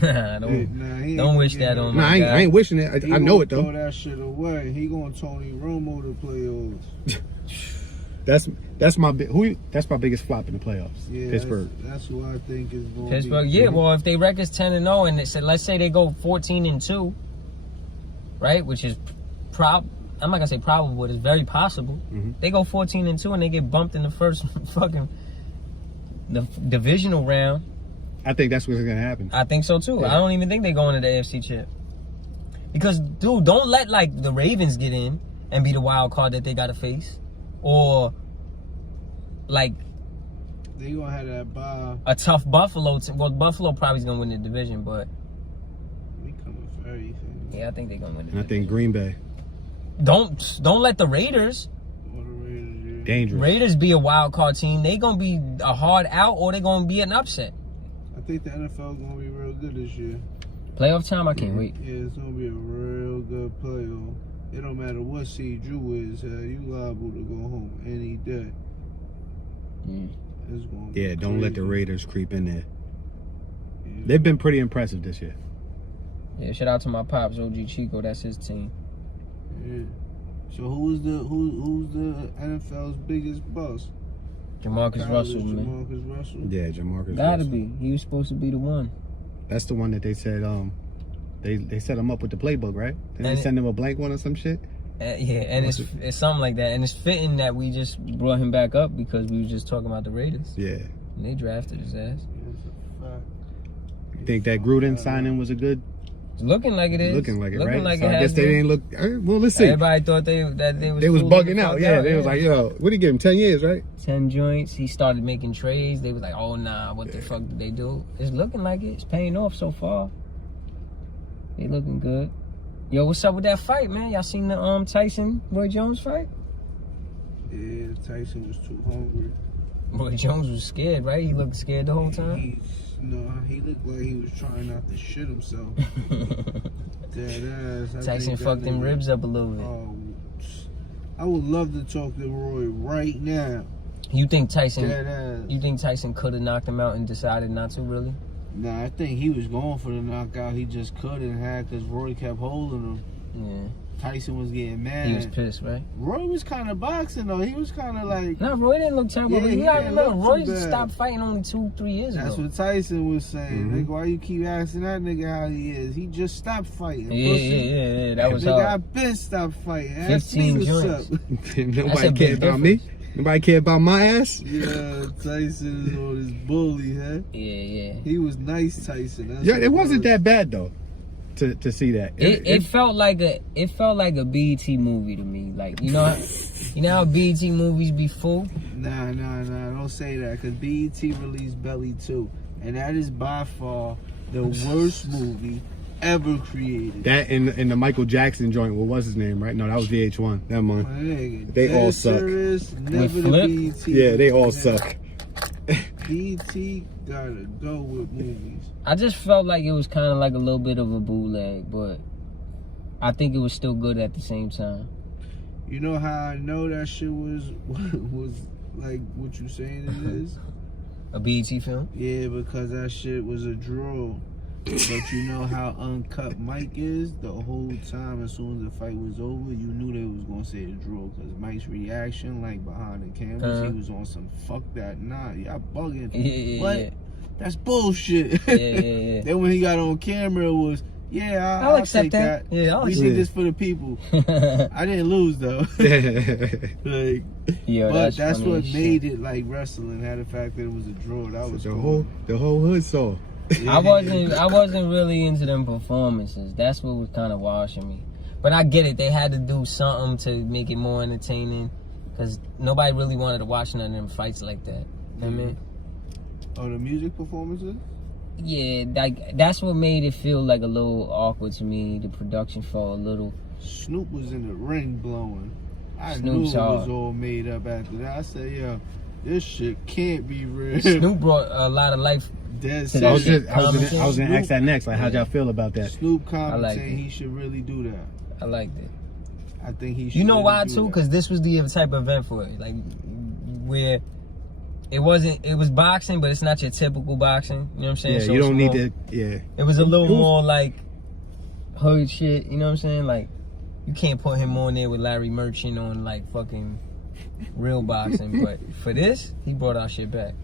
Don't wish that on Nah, my guy. I ain't wishing it. I know it though. Throw that shit away. He gonna Tony Romo the playoffs. That's my biggest flop in the playoffs. Yeah, Pittsburgh. That's who I think is going. Pittsburgh, yeah. Well, if they record's 10-0 and let's say they go 14-2, right? Which is I'm not gonna say probable, but it's very possible. Mm-hmm. They go 14-2 and they get bumped in the first fucking the divisional round. I think that's what's gonna happen. I think so too. Yeah. I don't even think they go into the AFC chip. Because, dude, don't let like the Ravens get in and be the wild card that they gotta face, or like They gonna have that bye. a tough Buffalo team. Well, Buffalo probably is gonna win the division, but We coming for everything. yeah, I think they're gonna win. And I think Green Bay Don't let the Raiders What the Raiders do. dangerous. be a wild card team. They gonna be a hard out, or they gonna be an upset. I think the NFL gonna be real good this year. Playoff time, I can't wait. Yeah, it's gonna be a real good playoff. It don't matter what seed you is, you liable to go home any day. It's gonna be Yeah, don't let the crazy. Raiders creep in there. Yeah. They've been pretty impressive this year. Yeah, shout out to my pops, OG Chico. That's his team. Yeah. So who's the NFL's biggest boss? Jamarcus Russell, man. Jamarcus Russell. Yeah, Jamarcus. Gotta Russell. be. He was supposed to be the one. That's the one that they said they set him up with the playbook, right? Didn't And they send him a blank one or some shit? Yeah, and it's something like that. And it's fitting that we just brought him back up because we was just talking about the Raiders. Yeah. And they drafted his ass. That's a fact. You think that Gruden signing was a good It's looking like it is. Looking like it, looking right? Like so it I has guess they been. didn't look. Well, let's see. Everybody thought they was cool bugging the out. fuck Yeah, they was like, yo, what did he give him? 10 years, right? 10 joints. He started making trades. They was like, oh nah, what the fuck did they do? It's looking like it. It's paying off so far. They looking good. Yo, what's up with that fight, man? Y'all seen the Tyson Roy Jones fight? Yeah, Tyson was too hungry. Roy Jones was scared, right? He looked scared the whole time. He looked like he was trying not to shit himself. Dead ass. Tyson fucked them ribs up a little bit. Oh, I would love to talk to Roy right now. You think Tyson? Dead ass. You think Tyson could have knocked him out and decided not to? Really? Nah, I think he was going for the knockout. He just couldn't have because Roy kept holding him. Yeah. Tyson was getting mad. He was pissed, right? Roy was kind of boxing though. He was kind of like. No, Roy didn't look terrible. Yeah, You he gotta didn't remember, look Roy too bad. stopped fighting only 2-3 years That's ago. what Tyson was saying. Mhm. Nigga, why you keep asking that nigga how he is? He just stopped fighting. Yeah, pussy. yeah. That was Nigga, hard. I've been stopped fighting. Ask 15 me what's joints. up. That's a Nobody big cared about me. Nobody cared about my ass. Yeah, Tyson is on his bully, huh? Yeah. He was nice, Tyson. That's Yeah, what it wasn't was. that bad though. To see that. It felt like a BET movie to me. Like you know how BET movies be full. Nah, don't say that, because BET released Belly 2, and that is by far the worst movie ever created. That in the Michael Jackson joint, what was his name, right? No, that was VH1. Never My mind. nigga, They all dead suck. serious, never the Flip? BET. Yeah, they all Yeah. suck. BET gotta go with movies. I just felt like it was kind of like a little bit of a bootleg, but I think it was still good at the same time. You know how I know that shit was like what you saying it is? A BET film? Yeah, because that shit was a draw. But you know how uncut Mike is? The whole time, as soon as the fight was over, you knew they was gonna say a draw. Because Mike's reaction, like behind the cameras, he was on some fuck that. Nah, y'all bugging. Yeah. What? That's bullshit. Yeah. Then when he got on camera, it was, yeah, I'll I'll accept take that. Yeah, I'll we accept did this for the people. I didn't lose though. Like, Yo, but that's funny what as made shit. it like wrestling. Had the fact that it was a draw. That was the cool. whole hood saw. I wasn't really into them performances. That's what was kind of washing me. But I get it. They had to do something to make it more entertaining, because nobody really wanted to watch none of them fights like that. You know what I mean? Oh, the music performances? Yeah, that's what made it feel like a little awkward to me. The production felt a little. Snoop was in the ring blowing. I Snoop's knew it hard. was all made up after that. I said, yo, this shit can't be real. Snoop brought a lot of life. Dead to that I was serious. shit. I was gonna ask that next. Like, how'd y'all feel about that? Snoop I like commentating, it. he should really do that. I liked it. I think he should. You know really why do too? that. Because this was the type of event for it, like where it was boxing, but it's not your typical boxing. You know what I'm saying? Yeah, So you it's don't need more- to. Yeah. It was a little It was- more like hood shit. You know what I'm saying? Like you can't put him on there with Larry Merchant on like fucking real boxing. But for this, he brought our shit back.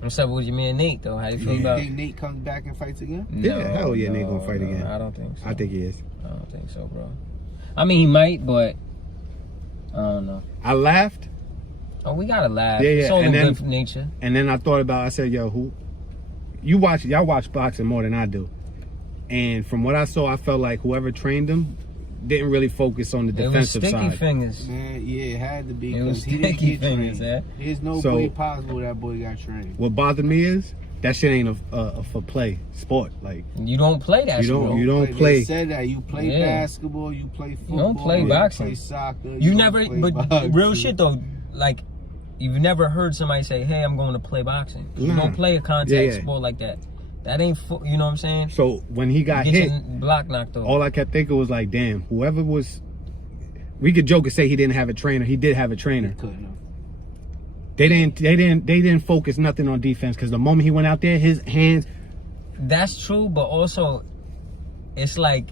What's up with your man Nate though? How you feel You about? think Nate comes back and fights again? Yeah, hell yeah, Nate gonna fight again. I don't think so. I think he is. I don't think so, bro. I mean, he might, but I don't know. I laughed, Oh, we gotta laugh. Yeah, It's all and in then- good nature. and then I thought about. I said, "Yo, who? Y'all watch boxing more than I do." And from what I saw, I felt like whoever trained him didn't really focus on the It was defensive sticky side. fingers. Man, yeah, it had to be. It was 'cause he didn't sticky get fingers, trained. eh? There's no So- way possible that boy got trained. What bothered me is that shit ain't a for play sport. Like You don't play that. You don't- shit, you bro. don't They play. said that you play Yeah. basketball, you play football, don't play boxing. play soccer. You don't never, play but boxing. real shit though. Like you've never heard somebody say, "Hey, I'm going to play boxing." You Nah. don't play a contact Yeah. sport like that. That ain't, you know what I'm saying? so, when he got Get hit, your block knocked off. all I kept thinking was like, damn, whoever was. We could joke and say he didn't have a trainer. He did have a trainer. Couldn't have. They didn't focus nothing on defense because the moment he went out there, his hands. That's true, but also it's like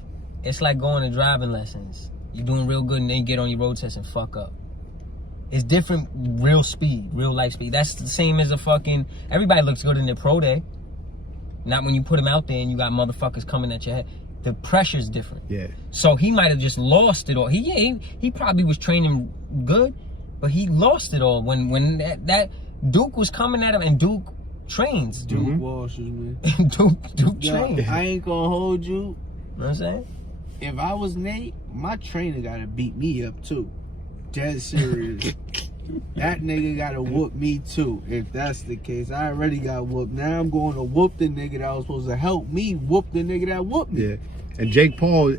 going to driving lessons. You're doing real good and then you get on your road test and fuck up. It's different real speed, real life speed. That's the same as a fucking, everybody looks good in their pro day. Not when you put them out there and you got motherfuckers coming at your head. The pressure's different. Yeah. So he might have just lost it all. He probably was training good, but he lost it all when that Duke was coming at him, and Duke trains. Duke Walsh, man. Duke Yo, trains. I ain't gonna hold you. You know what I'm saying? If I was Nate, my trainer gotta beat me up too. Dead serious. That nigga gotta whoop me too. If that's the case, I already got whooped. Now I'm going to whoop the nigga that was supposed to help me whoop the nigga that whooped me. Yeah. And Jake Paul,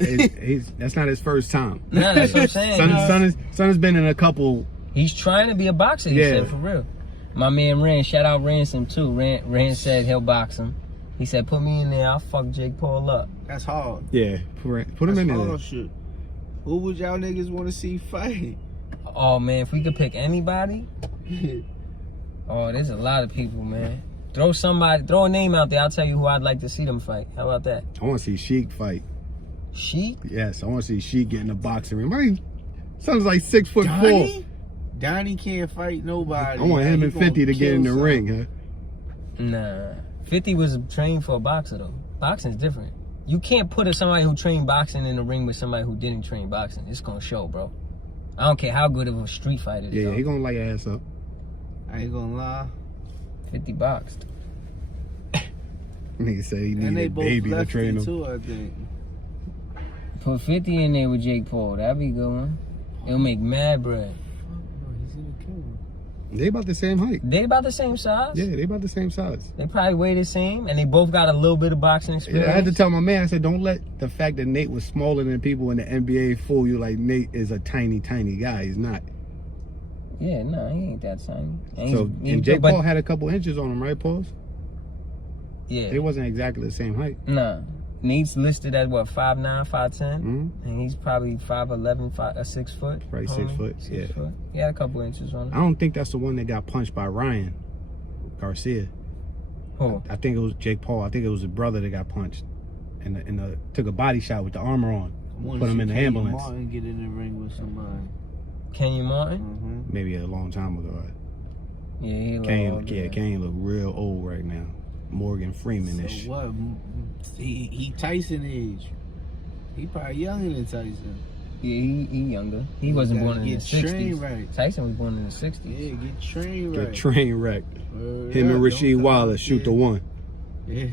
that's not his first time. No, that's what I'm saying. Son has been in a couple. He's trying to be a boxer, he said, for real. My man Ren, shout out Ransom too. Ren said he'll box him. He said, put me in there, I'll fuck Jake Paul up. That's hard. Yeah, put him in there. Shit. Who would y'all niggas want to see fight? Oh man, if we could pick anybody. Oh, there's a lot of people, man. Throw a name out there, I'll tell you who I'd like to see them fight. How about that? I want to see Sheik fight. Sheik? Yes, I want to see Sheik get in the boxing ring. My son's like 6'4". Donnie can't fight nobody. I want him and 50 to get in the ring, huh? Nah. 50 was trained for a boxer, though. Boxing's different. You can't put somebody who trained boxing in the ring with somebody who didn't train boxing. It's gonna show, bro. I don't care how good of a street fighter Yeah, he gonna light your ass up. I ain't gonna lie. 50 boxed. Nigga say he And they needed both baby to train him. too, I think. Put 50 in there with Jake Paul. That'd be a good one. It'll make mad bread. He's gonna kill him. They about the same height. They about the same size. Yeah, they about the same size. They probably weigh the same, and they both got a little bit of boxing experience. Yeah, I had to tell my man, I said, don't let the fact that Nate was smaller than people in the NBA fool you like Nate is a tiny, tiny guy. He's not. Yeah, no, he ain't that tiny. And Jake Paul had a couple inches on him, right, Pauls? Yeah. They wasn't exactly the same height. Nah. Nate's listed at what, 5'9", 5'10", Mm-hmm. and he's probably 5'11", 6 foot. Probably 6 foot, yeah. Foot. He had a couple inches on him. I don't think that's the one that got punched by Ryan Garcia. Who? I think it was Jake Paul. I think it was his brother that got punched and took a body shot with the armor on. Put him in the ambulance. Martin get in the ring with somebody. Kenyon Martin? Mm-hmm. Maybe a long time ago. Yeah, he looked Kane look real old right now. Morgan Freeman-ish. So what? He Tyson age. He probably younger than Tyson. Yeah, he younger. He wasn't born in the 60s. Right. Tyson was born in the 60s. Yeah, get trained right. Get train wrecked. Him and Rasheed Wallace shoot the one. Yeah.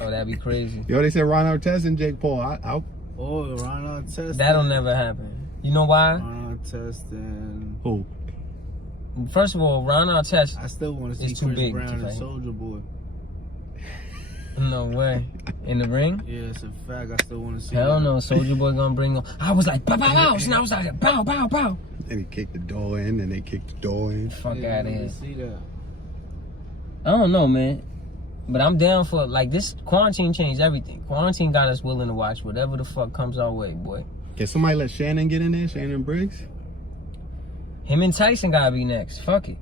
Oh, that'd be crazy. Yo, they said Ron Artest and Jake Paul. Oh, Ron Artest. That'll never happen. You know why? Ron Artest and... Who? First of all, Ron Artest. I still want to see It's too Chris big Brown to and fight. Soldier Boy. No way. In the ring? Yeah, it's a fact. I still want to see Hell that. no, Soldier Boy gonna bring him. I was like, bow, bow, bow. And I was like, bow, bow, bow. And he kicked the door in, and they kicked the door in. Fuck Yeah, out of I here. need to see that. I don't know, man. But I'm down for, like, this quarantine changed everything. Quarantine got us willing to watch whatever the fuck comes our way, boy. Can somebody let Shannon get in there? Shannon Briggs? Him and Tyson gotta be next. Fuck it.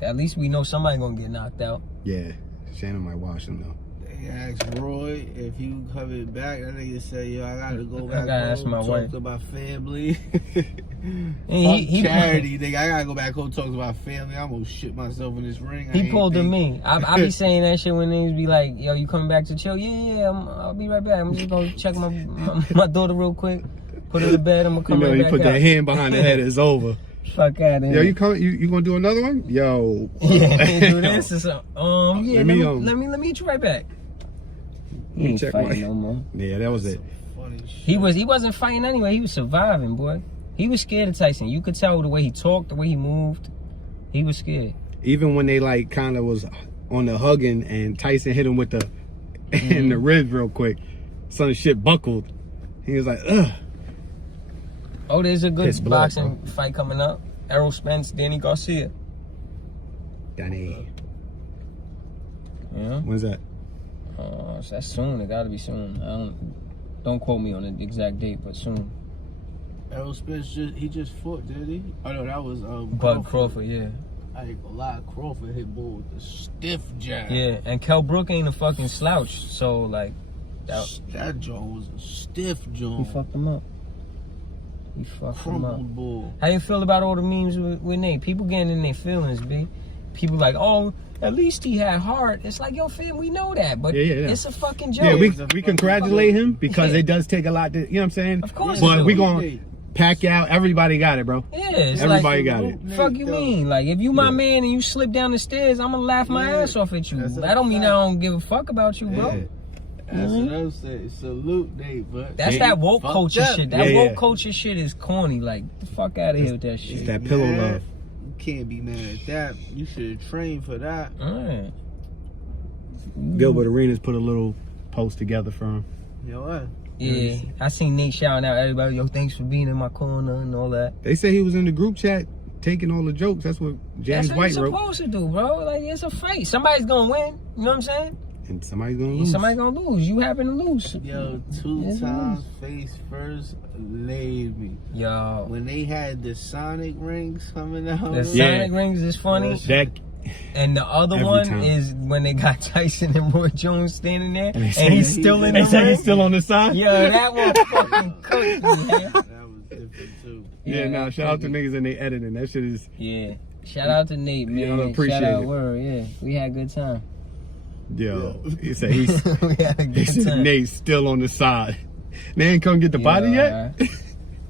At least we know somebody gonna get knocked out. Yeah, Shannon might watch him though. They asked Roy if he coming back. That nigga said, yo, I gotta go back gotta ask home, my talk wife. to my family. He charity, nigga. I gotta go back home, talk to my family. I'm gonna shit myself in this ring. He pulled to me. I be saying that shit when niggas be like, yo, you coming back to chill? Yeah, I'll be right back. I'm just gonna check my daughter real quick. Put her to bed. I'm gonna come right You back put out. that hand behind the head, it's over. Fuck out of here. Yo, you coming? You gonna do another one? Yo. Yeah, do this or something. Yeah, let me meet you right back. He ain't check fighting no more. Yeah, that was it. Funny shit. He wasn't fighting anyway. He was surviving, boy. He was scared of Tyson. You could tell the way he talked, the way he moved. He was scared. Even when they like kind of was on the hugging and Tyson hit him with the in the ribs real quick, some shit buckled. He was like, ugh. Oh, there's a good Piss blood, boxing fight coming up. Errol Spence, Danny Garcia. Danny. Yeah. When's that? So that's soon. It gotta be soon. Don't quote me on the exact date, but soon. Errol Spence just fought, did he? Oh no, that was Bud Crawford, yeah. I ain't gonna lie, Crawford hit bull with a stiff jab. Yeah, and Kell Brook ain't a fucking slouch, so like that jaw was a stiff jaw. he fucked him up. He fucked him up. Crumbled bull. How you feel about all the memes with Nate? People getting in their feelings, B. People like, oh, at least he had heart. It's like, yo, fam, we know that, but Yeah. it's a fucking joke. Yeah, we congratulate him because it does take a lot to, you know what I'm saying? Of course But it we do. going Pacquiao, everybody got it, bro. Yeah, it's Everybody like, got it. Fuck you mean? Like, if you my man and you slip down the stairs, I'm gonna laugh my ass off at you. That don't mean I don't give a fuck about you, bro. Yeah. That's what I'm saying. Salute, Nate, but That's that woke culture up. shit. That woke culture shit is corny. Like, the fuck out of here with that shit. It's that pillow love. You can't be mad at that. You should have trained for that. Alright. Gilbert Arenas put a little post together for him. Yo, what? Yeah, I seen Nate shouting out everybody, yo, thanks for being in my corner and all that. They say he was in the group chat taking all the jokes. That's what James That's what White you're wrote. supposed to do, bro. Like, it's a fight. Somebody's gonna win. You know what I'm saying? And somebody's gonna lose. Somebody's gonna lose. You happen to lose. Yo, 2 times face first laid me. Yo. When they had the Sonic rings coming out. The Sonic rings is funny. That, And the other Every one time. is when they got Tyson and Roy Jones standing there, and he's still in they the say ring. he's still on the side. Yo, that one fucking cooked me, man. That was different too. Yeah, nah, shout out to niggas in their editing. That shit is, Yeah. Shout out to Nate, man. Yeah, I appreciate Shout out it. Word, yeah. We had a good time. yo. He said he's, We had a he good said time. Nate's still on the side. They ain't come get the body yet? Right.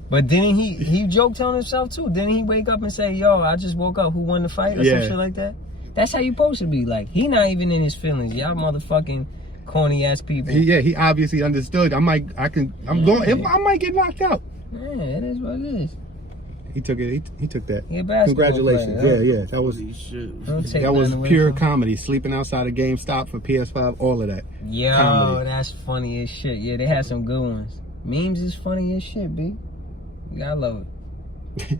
But didn't he joked on himself too? Didn't he wake up and say, yo, I just woke up, who won the fight or some shit like that? That's how you supposed to be. Like, he not even in his feelings. Y'all motherfucking corny ass people. He obviously understood. I might get knocked out. Yeah, it is what it is. He took it. He took that. He a basketball Congratulations. player, Yeah. That was Holy shit. Don't take that was nothing away pure from him. comedy. Sleeping outside of GameStop for PS5, all of that. Yo, comedy. that's funny as shit. Yeah, they had some good ones. Memes is funny as shit, B. You gotta love it.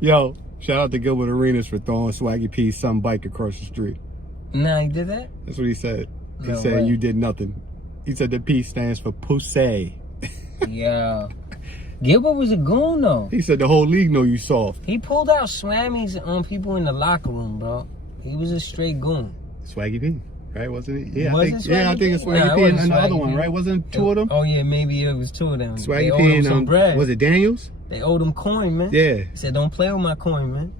Yo, shout out to Gilbert Arenas for throwing Swaggy P's son bike across the street. Nah, he did that? That's what he said. He No said way. you did nothing. He said the P stands for pussy. Yeah. Gilbert was a goon though. He said the whole league know you soft. He pulled out swammies on people in the locker room, bro. He was a straight goon. Swaggy P, right? Wasn't it? Yeah, Was I it think. Swaggy Yeah, I think it's P? Swaggy Nah, it P and wasn't the other Swaggy one, P. right? Wasn't two of them? Oh yeah, maybe it was two of them. They Swaggy owed P him and some bread. was it Daniels? They owed him coin, man. Yeah. He said, don't play with my coin, man.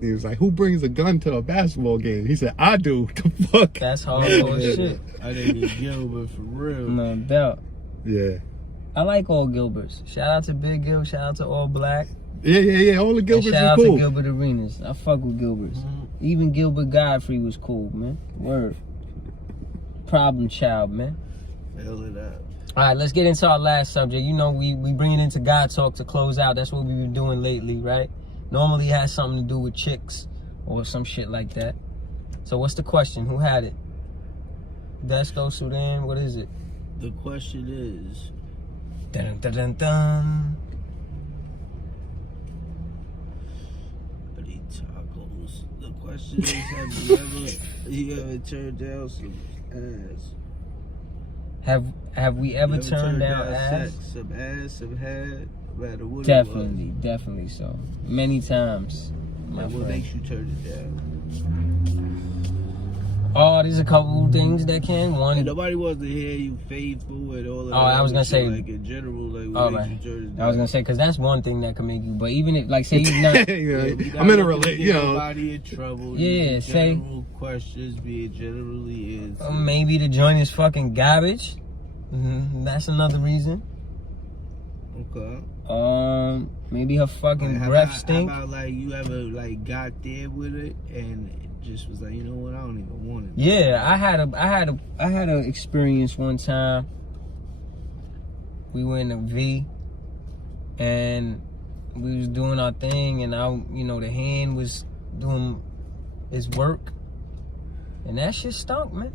He was like, "Who brings a gun to a basketball game?" He said, "I do." The fuck? That's hardcore shit. I didn't get Gilbert for real. No doubt. Yeah. I like all Gilberts. Shout out to Big Gil. Shout out to All Black. Yeah. All the And Gilberts shout are out cool. to Gilbert Arenas. I fuck with Gilberts. Even Gilbert Godfrey was cool, man. Word. Problem child, man. Fill it up. All right, let's get into our last subject. You know, we bring it into God Talk to close out. That's what we've been doing lately, right? Normally it has something to do with chicks or some shit like that. So what's the question? Who had it? Desco, Sudan, what is it? The question is, Dun, dun, dun, dun. buddy tacos. The question is, have you ever turned down some ass? Have we ever You turned down ass? sex, some ass, some head, no matter what Definitely so. Many times. My it was. What friend. makes you turn it down? Oh, there's a couple things that can. And One, nobody wants to hear you faithful and all of that. I was gonna say- like in general, like oh, what right. makes you turn it down? I was gonna say, because that's one thing that can make you. But even if, like, say you're not. Yeah, I'm in a relation. You know, Nobody in trouble. Yeah, These say- general questions being generally answered. Maybe the joint is fucking garbage. That's another reason. Okay. Maybe her fucking Like, breath stink. How about like you ever like got there with it and it just was like, you know what, I don't even want it. Yeah, I had a experience one time. We were in a V, and we was doing our thing, and the hand was doing its work, and that shit stunk, man.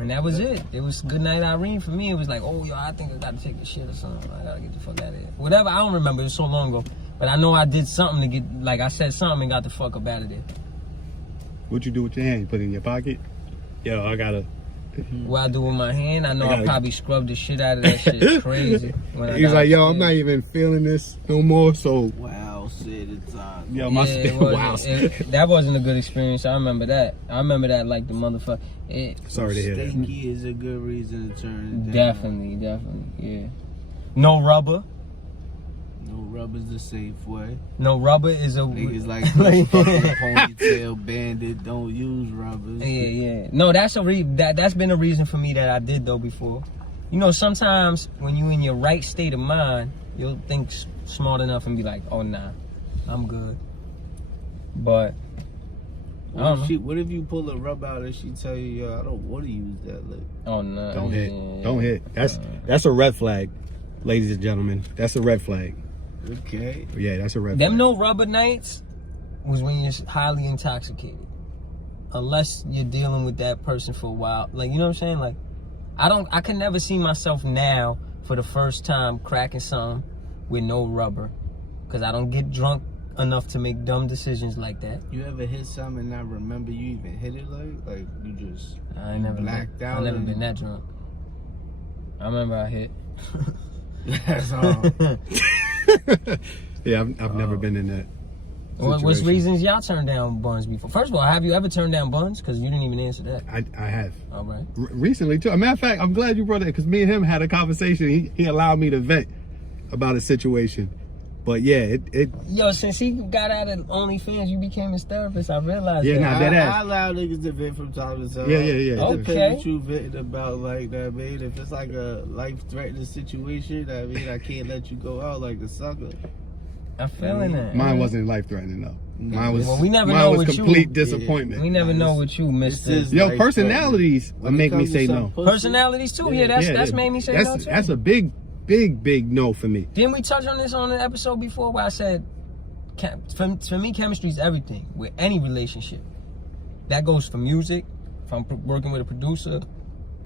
And that was it. It was good night, Irene. For me, it was like, oh, yo, I think I gotta take a shit or something. I gotta get the fuck out of here. Whatever, I don't remember. It was so long ago. But I know I did something to get, like, I said something and got the fuck up out of there. what you do with your hand? You put it in your pocket? Yo, I gotta. What I do with my hand, I know I probably scrubbed the shit out of that shit. Crazy. When I He's got like, yo, I'm upstairs. not even feeling this no more. So, Wow, said it's on. yo, Yeah, my it wow. wasn't- that wasn't a good experience. I remember that. Like the motherfucker. Sorry to hear that. Stinky is a good reason to turn it down. Definitely, yeah. No rubber. No rubber's the safe way. No rubber is a. Niggas like this fucking ponytail bandit don't use rubbers. Yeah. No, that's been a reason for me that I did though before. You know, sometimes when you in your right state of mind, you'll think smart enough and be like, oh, nah, I'm good. But, I don't know. What if you pull a rub out and she tell you, yo, I don't want to use that lip? Oh, no. Don't hit. Don't hit. That's a red flag, ladies and gentlemen. That's a red flag. Okay. Yeah, that's a red Them flag. no rubber nights was when you're highly intoxicated. Unless you're dealing with that person for a while. Like, you know what I'm saying? Like, I can never see myself now for the first time cracking something with no rubber. Because I don't get drunk enough to make dumb decisions like that. You ever hit something and not remember you even hit it? Like you just I ain't never blacked out. I never been that drunk. I remember I hit. That's all. Yeah, I've never been in that. What's situation. reasons y'all turned down buns before? First of all, have you ever turned down buns? Because you didn't even answer that. I have. All right. Recently, too. As a matter of fact, I'm glad you brought it because me and him had a conversation. He allowed me to vent about a situation. But yeah, Yo, since he got out of OnlyFans, you became his therapist. I realized Yeah, that. nah, that ass. I allow niggas to vent from time to time. Yeah. It Okay. depends what you venting about, like that, man. If it's like a life-threatening situation, I mean, I can't let you go out like a sucker. I'm feeling that. Mine wasn't life threatening though. Mine was. Well, we never mine know was what you- complete disappointment. We never know what you this missed. is Yo, life personalities threatening. will When it make me comes to say some no. pussy- Personalities too. Yeah, that's made me say no too. That's a big no for me. Didn't we touch on this on an episode before where I said, for me, chemistry is everything with any relationship. That goes for music. If I'm working with a producer,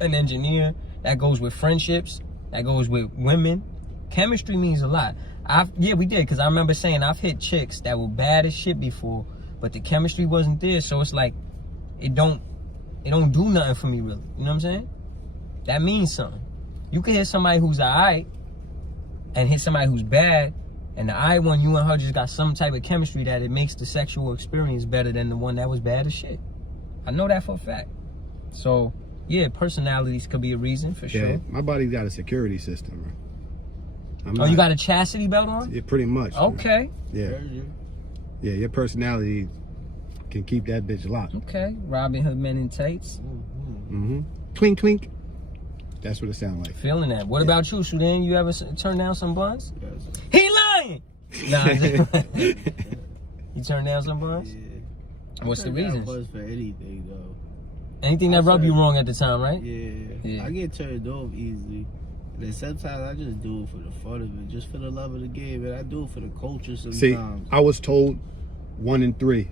an engineer, that goes with friendships. That goes with women. Chemistry means a lot. We did, because I remember saying I've hit chicks that were bad as shit before, but the chemistry wasn't there. So it's like it don't do nothing for me really. You know what I'm saying? That means something. You can hit somebody who's alright and hit somebody who's bad, and the alright one, you and her just got some type of chemistry that it makes the sexual experience better than the one that was bad as shit. I know that for a fact. So yeah, personalities could be a reason for sure. Yeah, my body's got a security system, bro. You got a chastity belt on? Yeah, pretty much. Okay. Man. Yeah, your personality can keep that bitch locked. Okay. Robin Hood Men in Tights. Mm-hmm. Twink, twink. That's what it sounds like. Feeling that. What about you, Sudan? You ever turn down some buns? Yes. He lying! Nah, you turn down some buns? Yeah. What's the reason? reasons? For anything though. Anything that rubbed you wrong at the time, right? Yeah. I get turned off easily. And then sometimes I just do it for the fun of it, just for the love of the game, and I do it for the culture sometimes. See, I was told 1 in 3.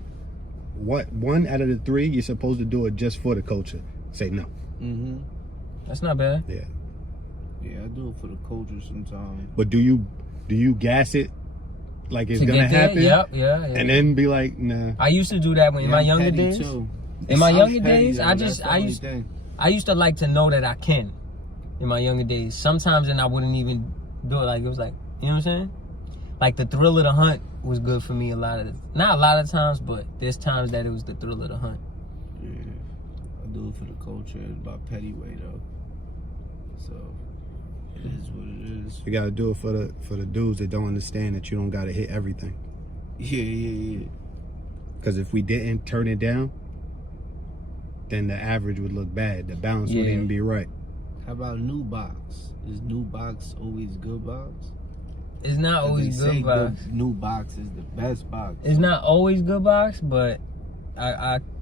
What 1 out of the 3 you're supposed to do it just for the culture. Say no. Mm-hmm. That's not bad. Yeah. Yeah, I do it for the culture sometimes. But do you gas it like it's To gonna get there? happen? Yep, yeah. And then be like, nah. I used to do that in my younger days. Too. In my I'm younger petty, days, though. I used to like to know that I can. In my younger days, sometimes then I wouldn't even do it. Like it was like, you know what I'm saying? Like the thrill of the hunt was good for me not a lot of times, but there's times that it was the thrill of the hunt. Yeah, I do it for the culture in my petty way though. So it is what it is. You gotta do it for the dudes that don't understand that you don't gotta hit everything. Yeah. Because if we didn't turn it down, then the average would look bad. The balance wouldn't even be right. How about new box? Is new box always good box? It's not always good box. New box is the best box. It's not always good box, but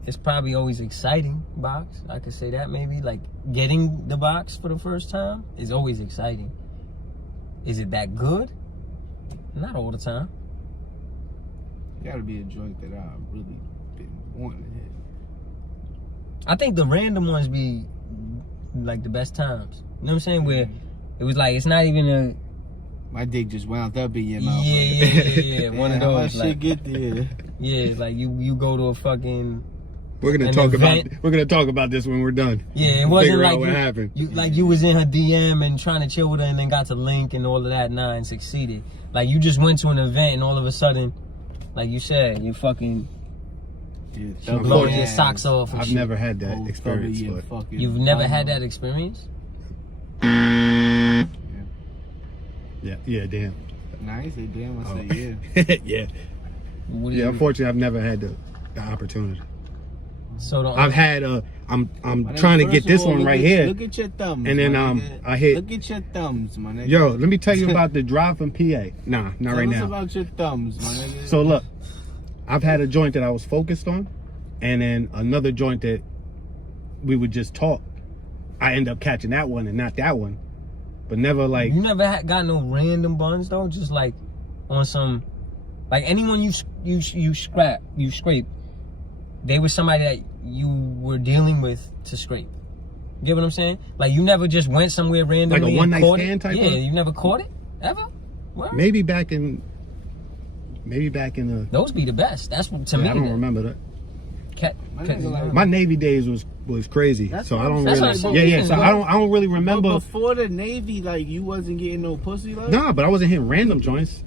it's probably always exciting box. I could say that maybe. Like getting the box for the first time is always exciting. Is it that good? Not all the time. Gotta be a joint that I've really been wanting to hit. I think the random ones be like the best times. You know what I'm saying? Where it was like, it's not even my dick just wound up in your mouth. Yeah. One of those. My shit get there. Yeah, it's like you go to a fucking. We're gonna talk about this when we're done. Yeah, it wasn't figure like out what happened. You was in her DM and trying to chill with her and then got to link and all of that and succeeded. Like you just went to an event and all of a sudden, like you said, you fucking blowing your socks off. I've never had that experience. You've never had that experience? Yeah, damn. Nah, I say damn, I say yeah. Yeah, unfortunately I've never had the opportunity. So I've I'm My trying to nigga, get first this of all, one look right at- here. Look at your thumbs. And then my nigga. I hit. Look at your thumbs, my nigga. Yo, let me tell you about the drive from PA. Nah, not Tell right us now. about your thumbs, my nigga. So look, I've had a joint that I was focused on, and then another joint that we would just talk. I end up catching that one and not that one, but never like. You never got no random buns though, just like on some, like anyone you scrape, they were somebody that you were dealing with to scrape. You get what I'm saying? Like you never just went somewhere randomly Like a one-night and caught stand it. type Yeah, of? you never caught it ever. What? Maybe back in the. Those be the best. That's what to Yeah, me. I don't remember that. My nigga, like- My Navy days was crazy, That's so what I don't I'm saying. really. That's what Yeah, I'm yeah. saying, So bro. I don't really remember. But before the Navy, like you wasn't getting no pussy, like. Nah, but I wasn't hitting random joints.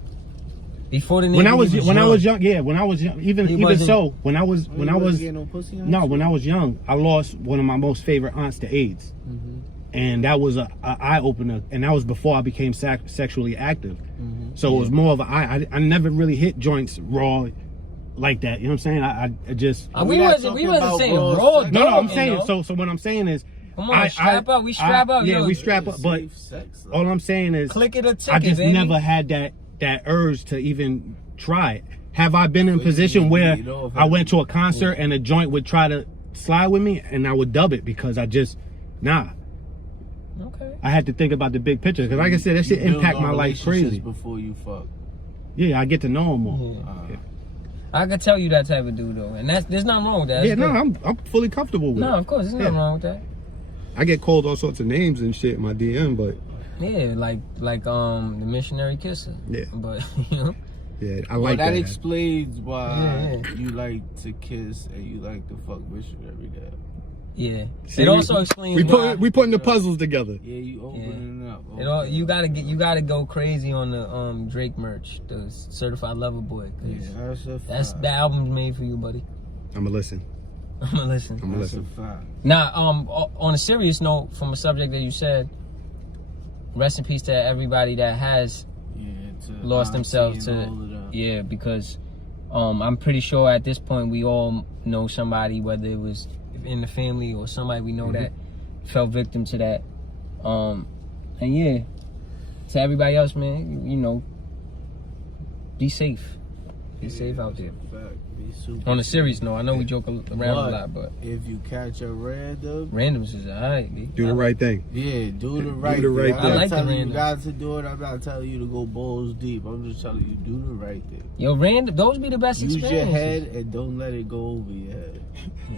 Before the Navy, When I was young. young, yeah. When I was young, even wasn't- so, when I was You wasn't getting no pussy on no, that when shit? I was young, I lost one of my most favorite aunts to AIDS, and that was a eye opener, and that was before I became sexually active. So it was more of I never really hit joints raw like that. You know what I'm saying? I just We wasn't saying raw. no. I'm dog, saying you know? so what I'm saying is. Come on, strap up. We strap up. Yeah, yo. we strap up. But Safe sex, like. all I'm saying is, Click it or ticket, I just baby. never had that urge to even try it. Have I been in a But you position didn't where get off I of went it. to a concert and a joint would try to slide with me and I would dub it because I just Okay. I had to think about the big picture because like I said, that shit You build impact on my life relationships crazy. before you fuck. Yeah, I get to know them more. Yeah. I could tell you that type of dude though, and there's nothing wrong with that. Yeah, That's no, good. I'm fully comfortable with No, it. of course, there's nothing Yeah. wrong with that. I get called all sorts of names and shit in my DM, but Yeah, like the missionary kisser. Yeah. But you know, yeah, I Well, like that that. explains why Yeah. you like to kiss and you like to fuck missionary dad. yeah. See, It also explains why. we putting the puzzles together. Yeah, you opening up. It all, you gotta go crazy on the Drake merch, the Certified Lover Boy. 'Cause Yeah, that's a that's fact. that album's made for you, buddy. I'ma listen. I'm gonna listen. I'ma That's a listen. fact. Now, on a serious note, from a subject that you said, rest in peace to everybody that has Yeah, to lost themselves and to, all of that. yeah, because I'm pretty sure at this point we all know somebody, whether it was in the family or somebody we know that fell victim to that. And yeah, to everybody else, man, you know, be safe. Be safe out there. Fact. Be super On a serious note, I know we joke around a lot, but if you catch a random, randoms is alright, B. Do the right thing. yeah, do the right the right thing. thing. I'm I like not the telling you random. guys to do it. I'm not telling you to go balls deep. I'm just telling you do the right thing. Yo, random, those be the best Use your experiences. head and don't let it go over your head.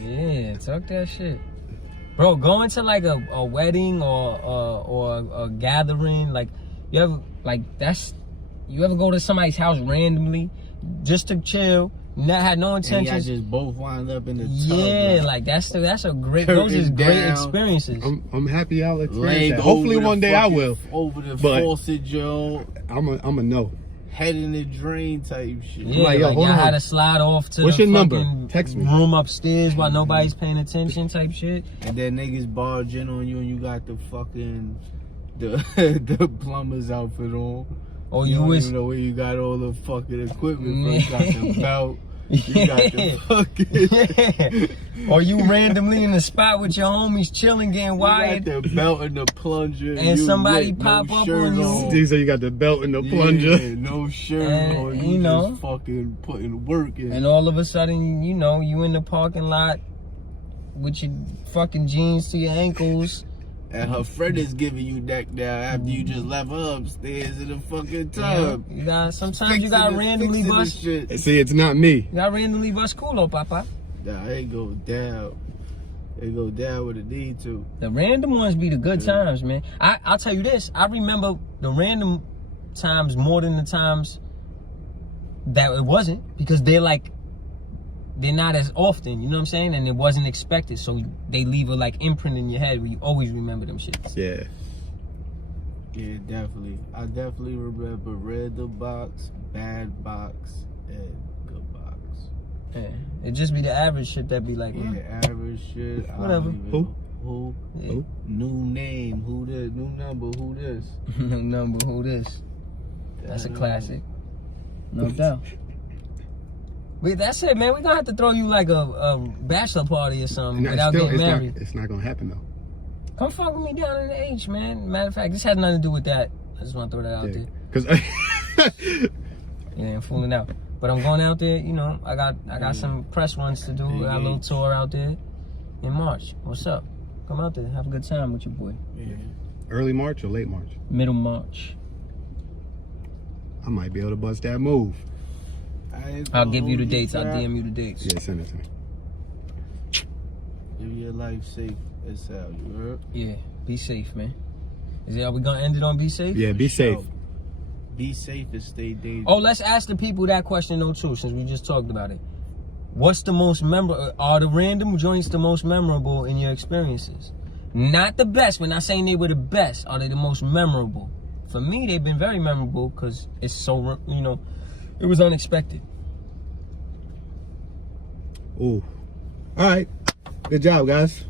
Yeah, talk that shit. Bro, going to like a wedding or a gathering, like you ever go to somebody's house randomly just to chill, not had no And y'all intentions. just both wind up in the tub. Yeah, like, like that's a great those is curtain great down. experiences. I'm happy I'll experience leg that. Hopefully over the one day I fucking- will. Over the but- faucet, Joe. I'm a no. Head in the drain type shit. Yeah, like, yo, like hold y'all on. had to slide off to What's the your number? fucking Text me. room upstairs while nobody's paying attention type shit. And then niggas barge in on you and you got the fucking the plumber's outfit on. Or You you don't was even know where you got all the fucking equipment from. You got the belt. You got the fucking Or you randomly in the spot with your homies chilling, getting you wired. got the belt and the plunger. And you somebody lit, pop no up shirt on you. on. So you got the belt and the plunger. Yeah, no shirt And, on. you You know. just fucking putting work in. And all of a sudden, you know, you in the parking lot with your fucking jeans to your ankles. And her friend is giving you neck down after you just left her upstairs in the fucking tub. You got sometimes you got randomly fixing the bust. shit. See, it's not me. You got randomly bust culo, papa. Nah, they go down. They go down with a need to. The random ones be the good times, man. I'll tell you this. I remember the random times more than the times that it wasn't, because they're not as often, you know what I'm saying? And it wasn't expected, so they leave a like imprint in your head where you always remember them shits. Yeah. Yeah, definitely. I definitely remember random box, bad box, and good box. Yeah. It just be the average shit that be like, Yeah, average shit. I Whatever. don't even Who? know. Who? yeah. Who? New name. Who this? New number. Who this? No number, who this? That's a classic. No doubt. That's it, man. We're gonna have to throw you like a bachelor party or something without getting married. It's not gonna happen though. Come fuck with me down in the H, man. Matter of fact, this has nothing to do with that. I just want to throw that out there. Cause yeah, I'm fooling out. But I'm going out there, you know, I got some press runs to do. I got a little tour out there in March. What's up? Come out there, have a good time with your boy. Yeah. Early March or late March? Middle March. I might be able to bust that move. I'll give you the dates. I'll DM you the dates. Yeah, send it to me. Live your life safe as hell, you heard? Yeah, be safe, man. Are we gonna end it on be safe? Yeah, be safe. Be safe and stay dangerous. Oh, let's ask the people that question though too, since we just talked about it. What's the most memorable? Are the random joints the most memorable in your experiences? Not the best. We're not saying they were the best. Are they the most memorable? For me, they've been very memorable because it's so, you know, it was unexpected. Ooh. All right. Good job, guys.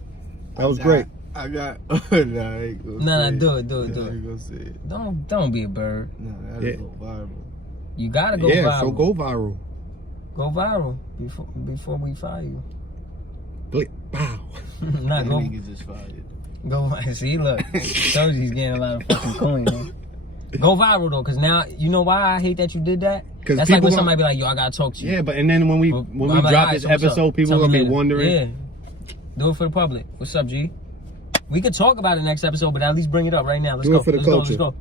That was great. I got. I ain't gonna do it. I ain't gonna say it. Don't be a bird. No, that'll go viral. You gotta go yeah, viral. so go viral. Go viral before we fire you. Blip, pow. Not That go. nigga just fired. Go. See, look. Told you he's getting a lot of fucking coin, man. Go viral though, cause now you know why I hate that you did that. That's like when somebody be like, "Yo, I gotta talk to you." Yeah, but and then when we drop this episode, people gonna be wondering. Yeah, do it for the public. What's up, G? We could talk about it next episode, but at least bring it up right now. Let's go. For the culture. Let's go.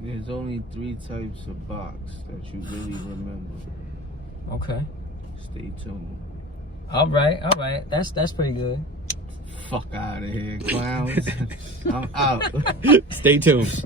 There's only 3 types of box that you really remember. Okay. Stay tuned. All right. That's pretty good. Fuck out of here, clowns. I'm out. Stay tuned.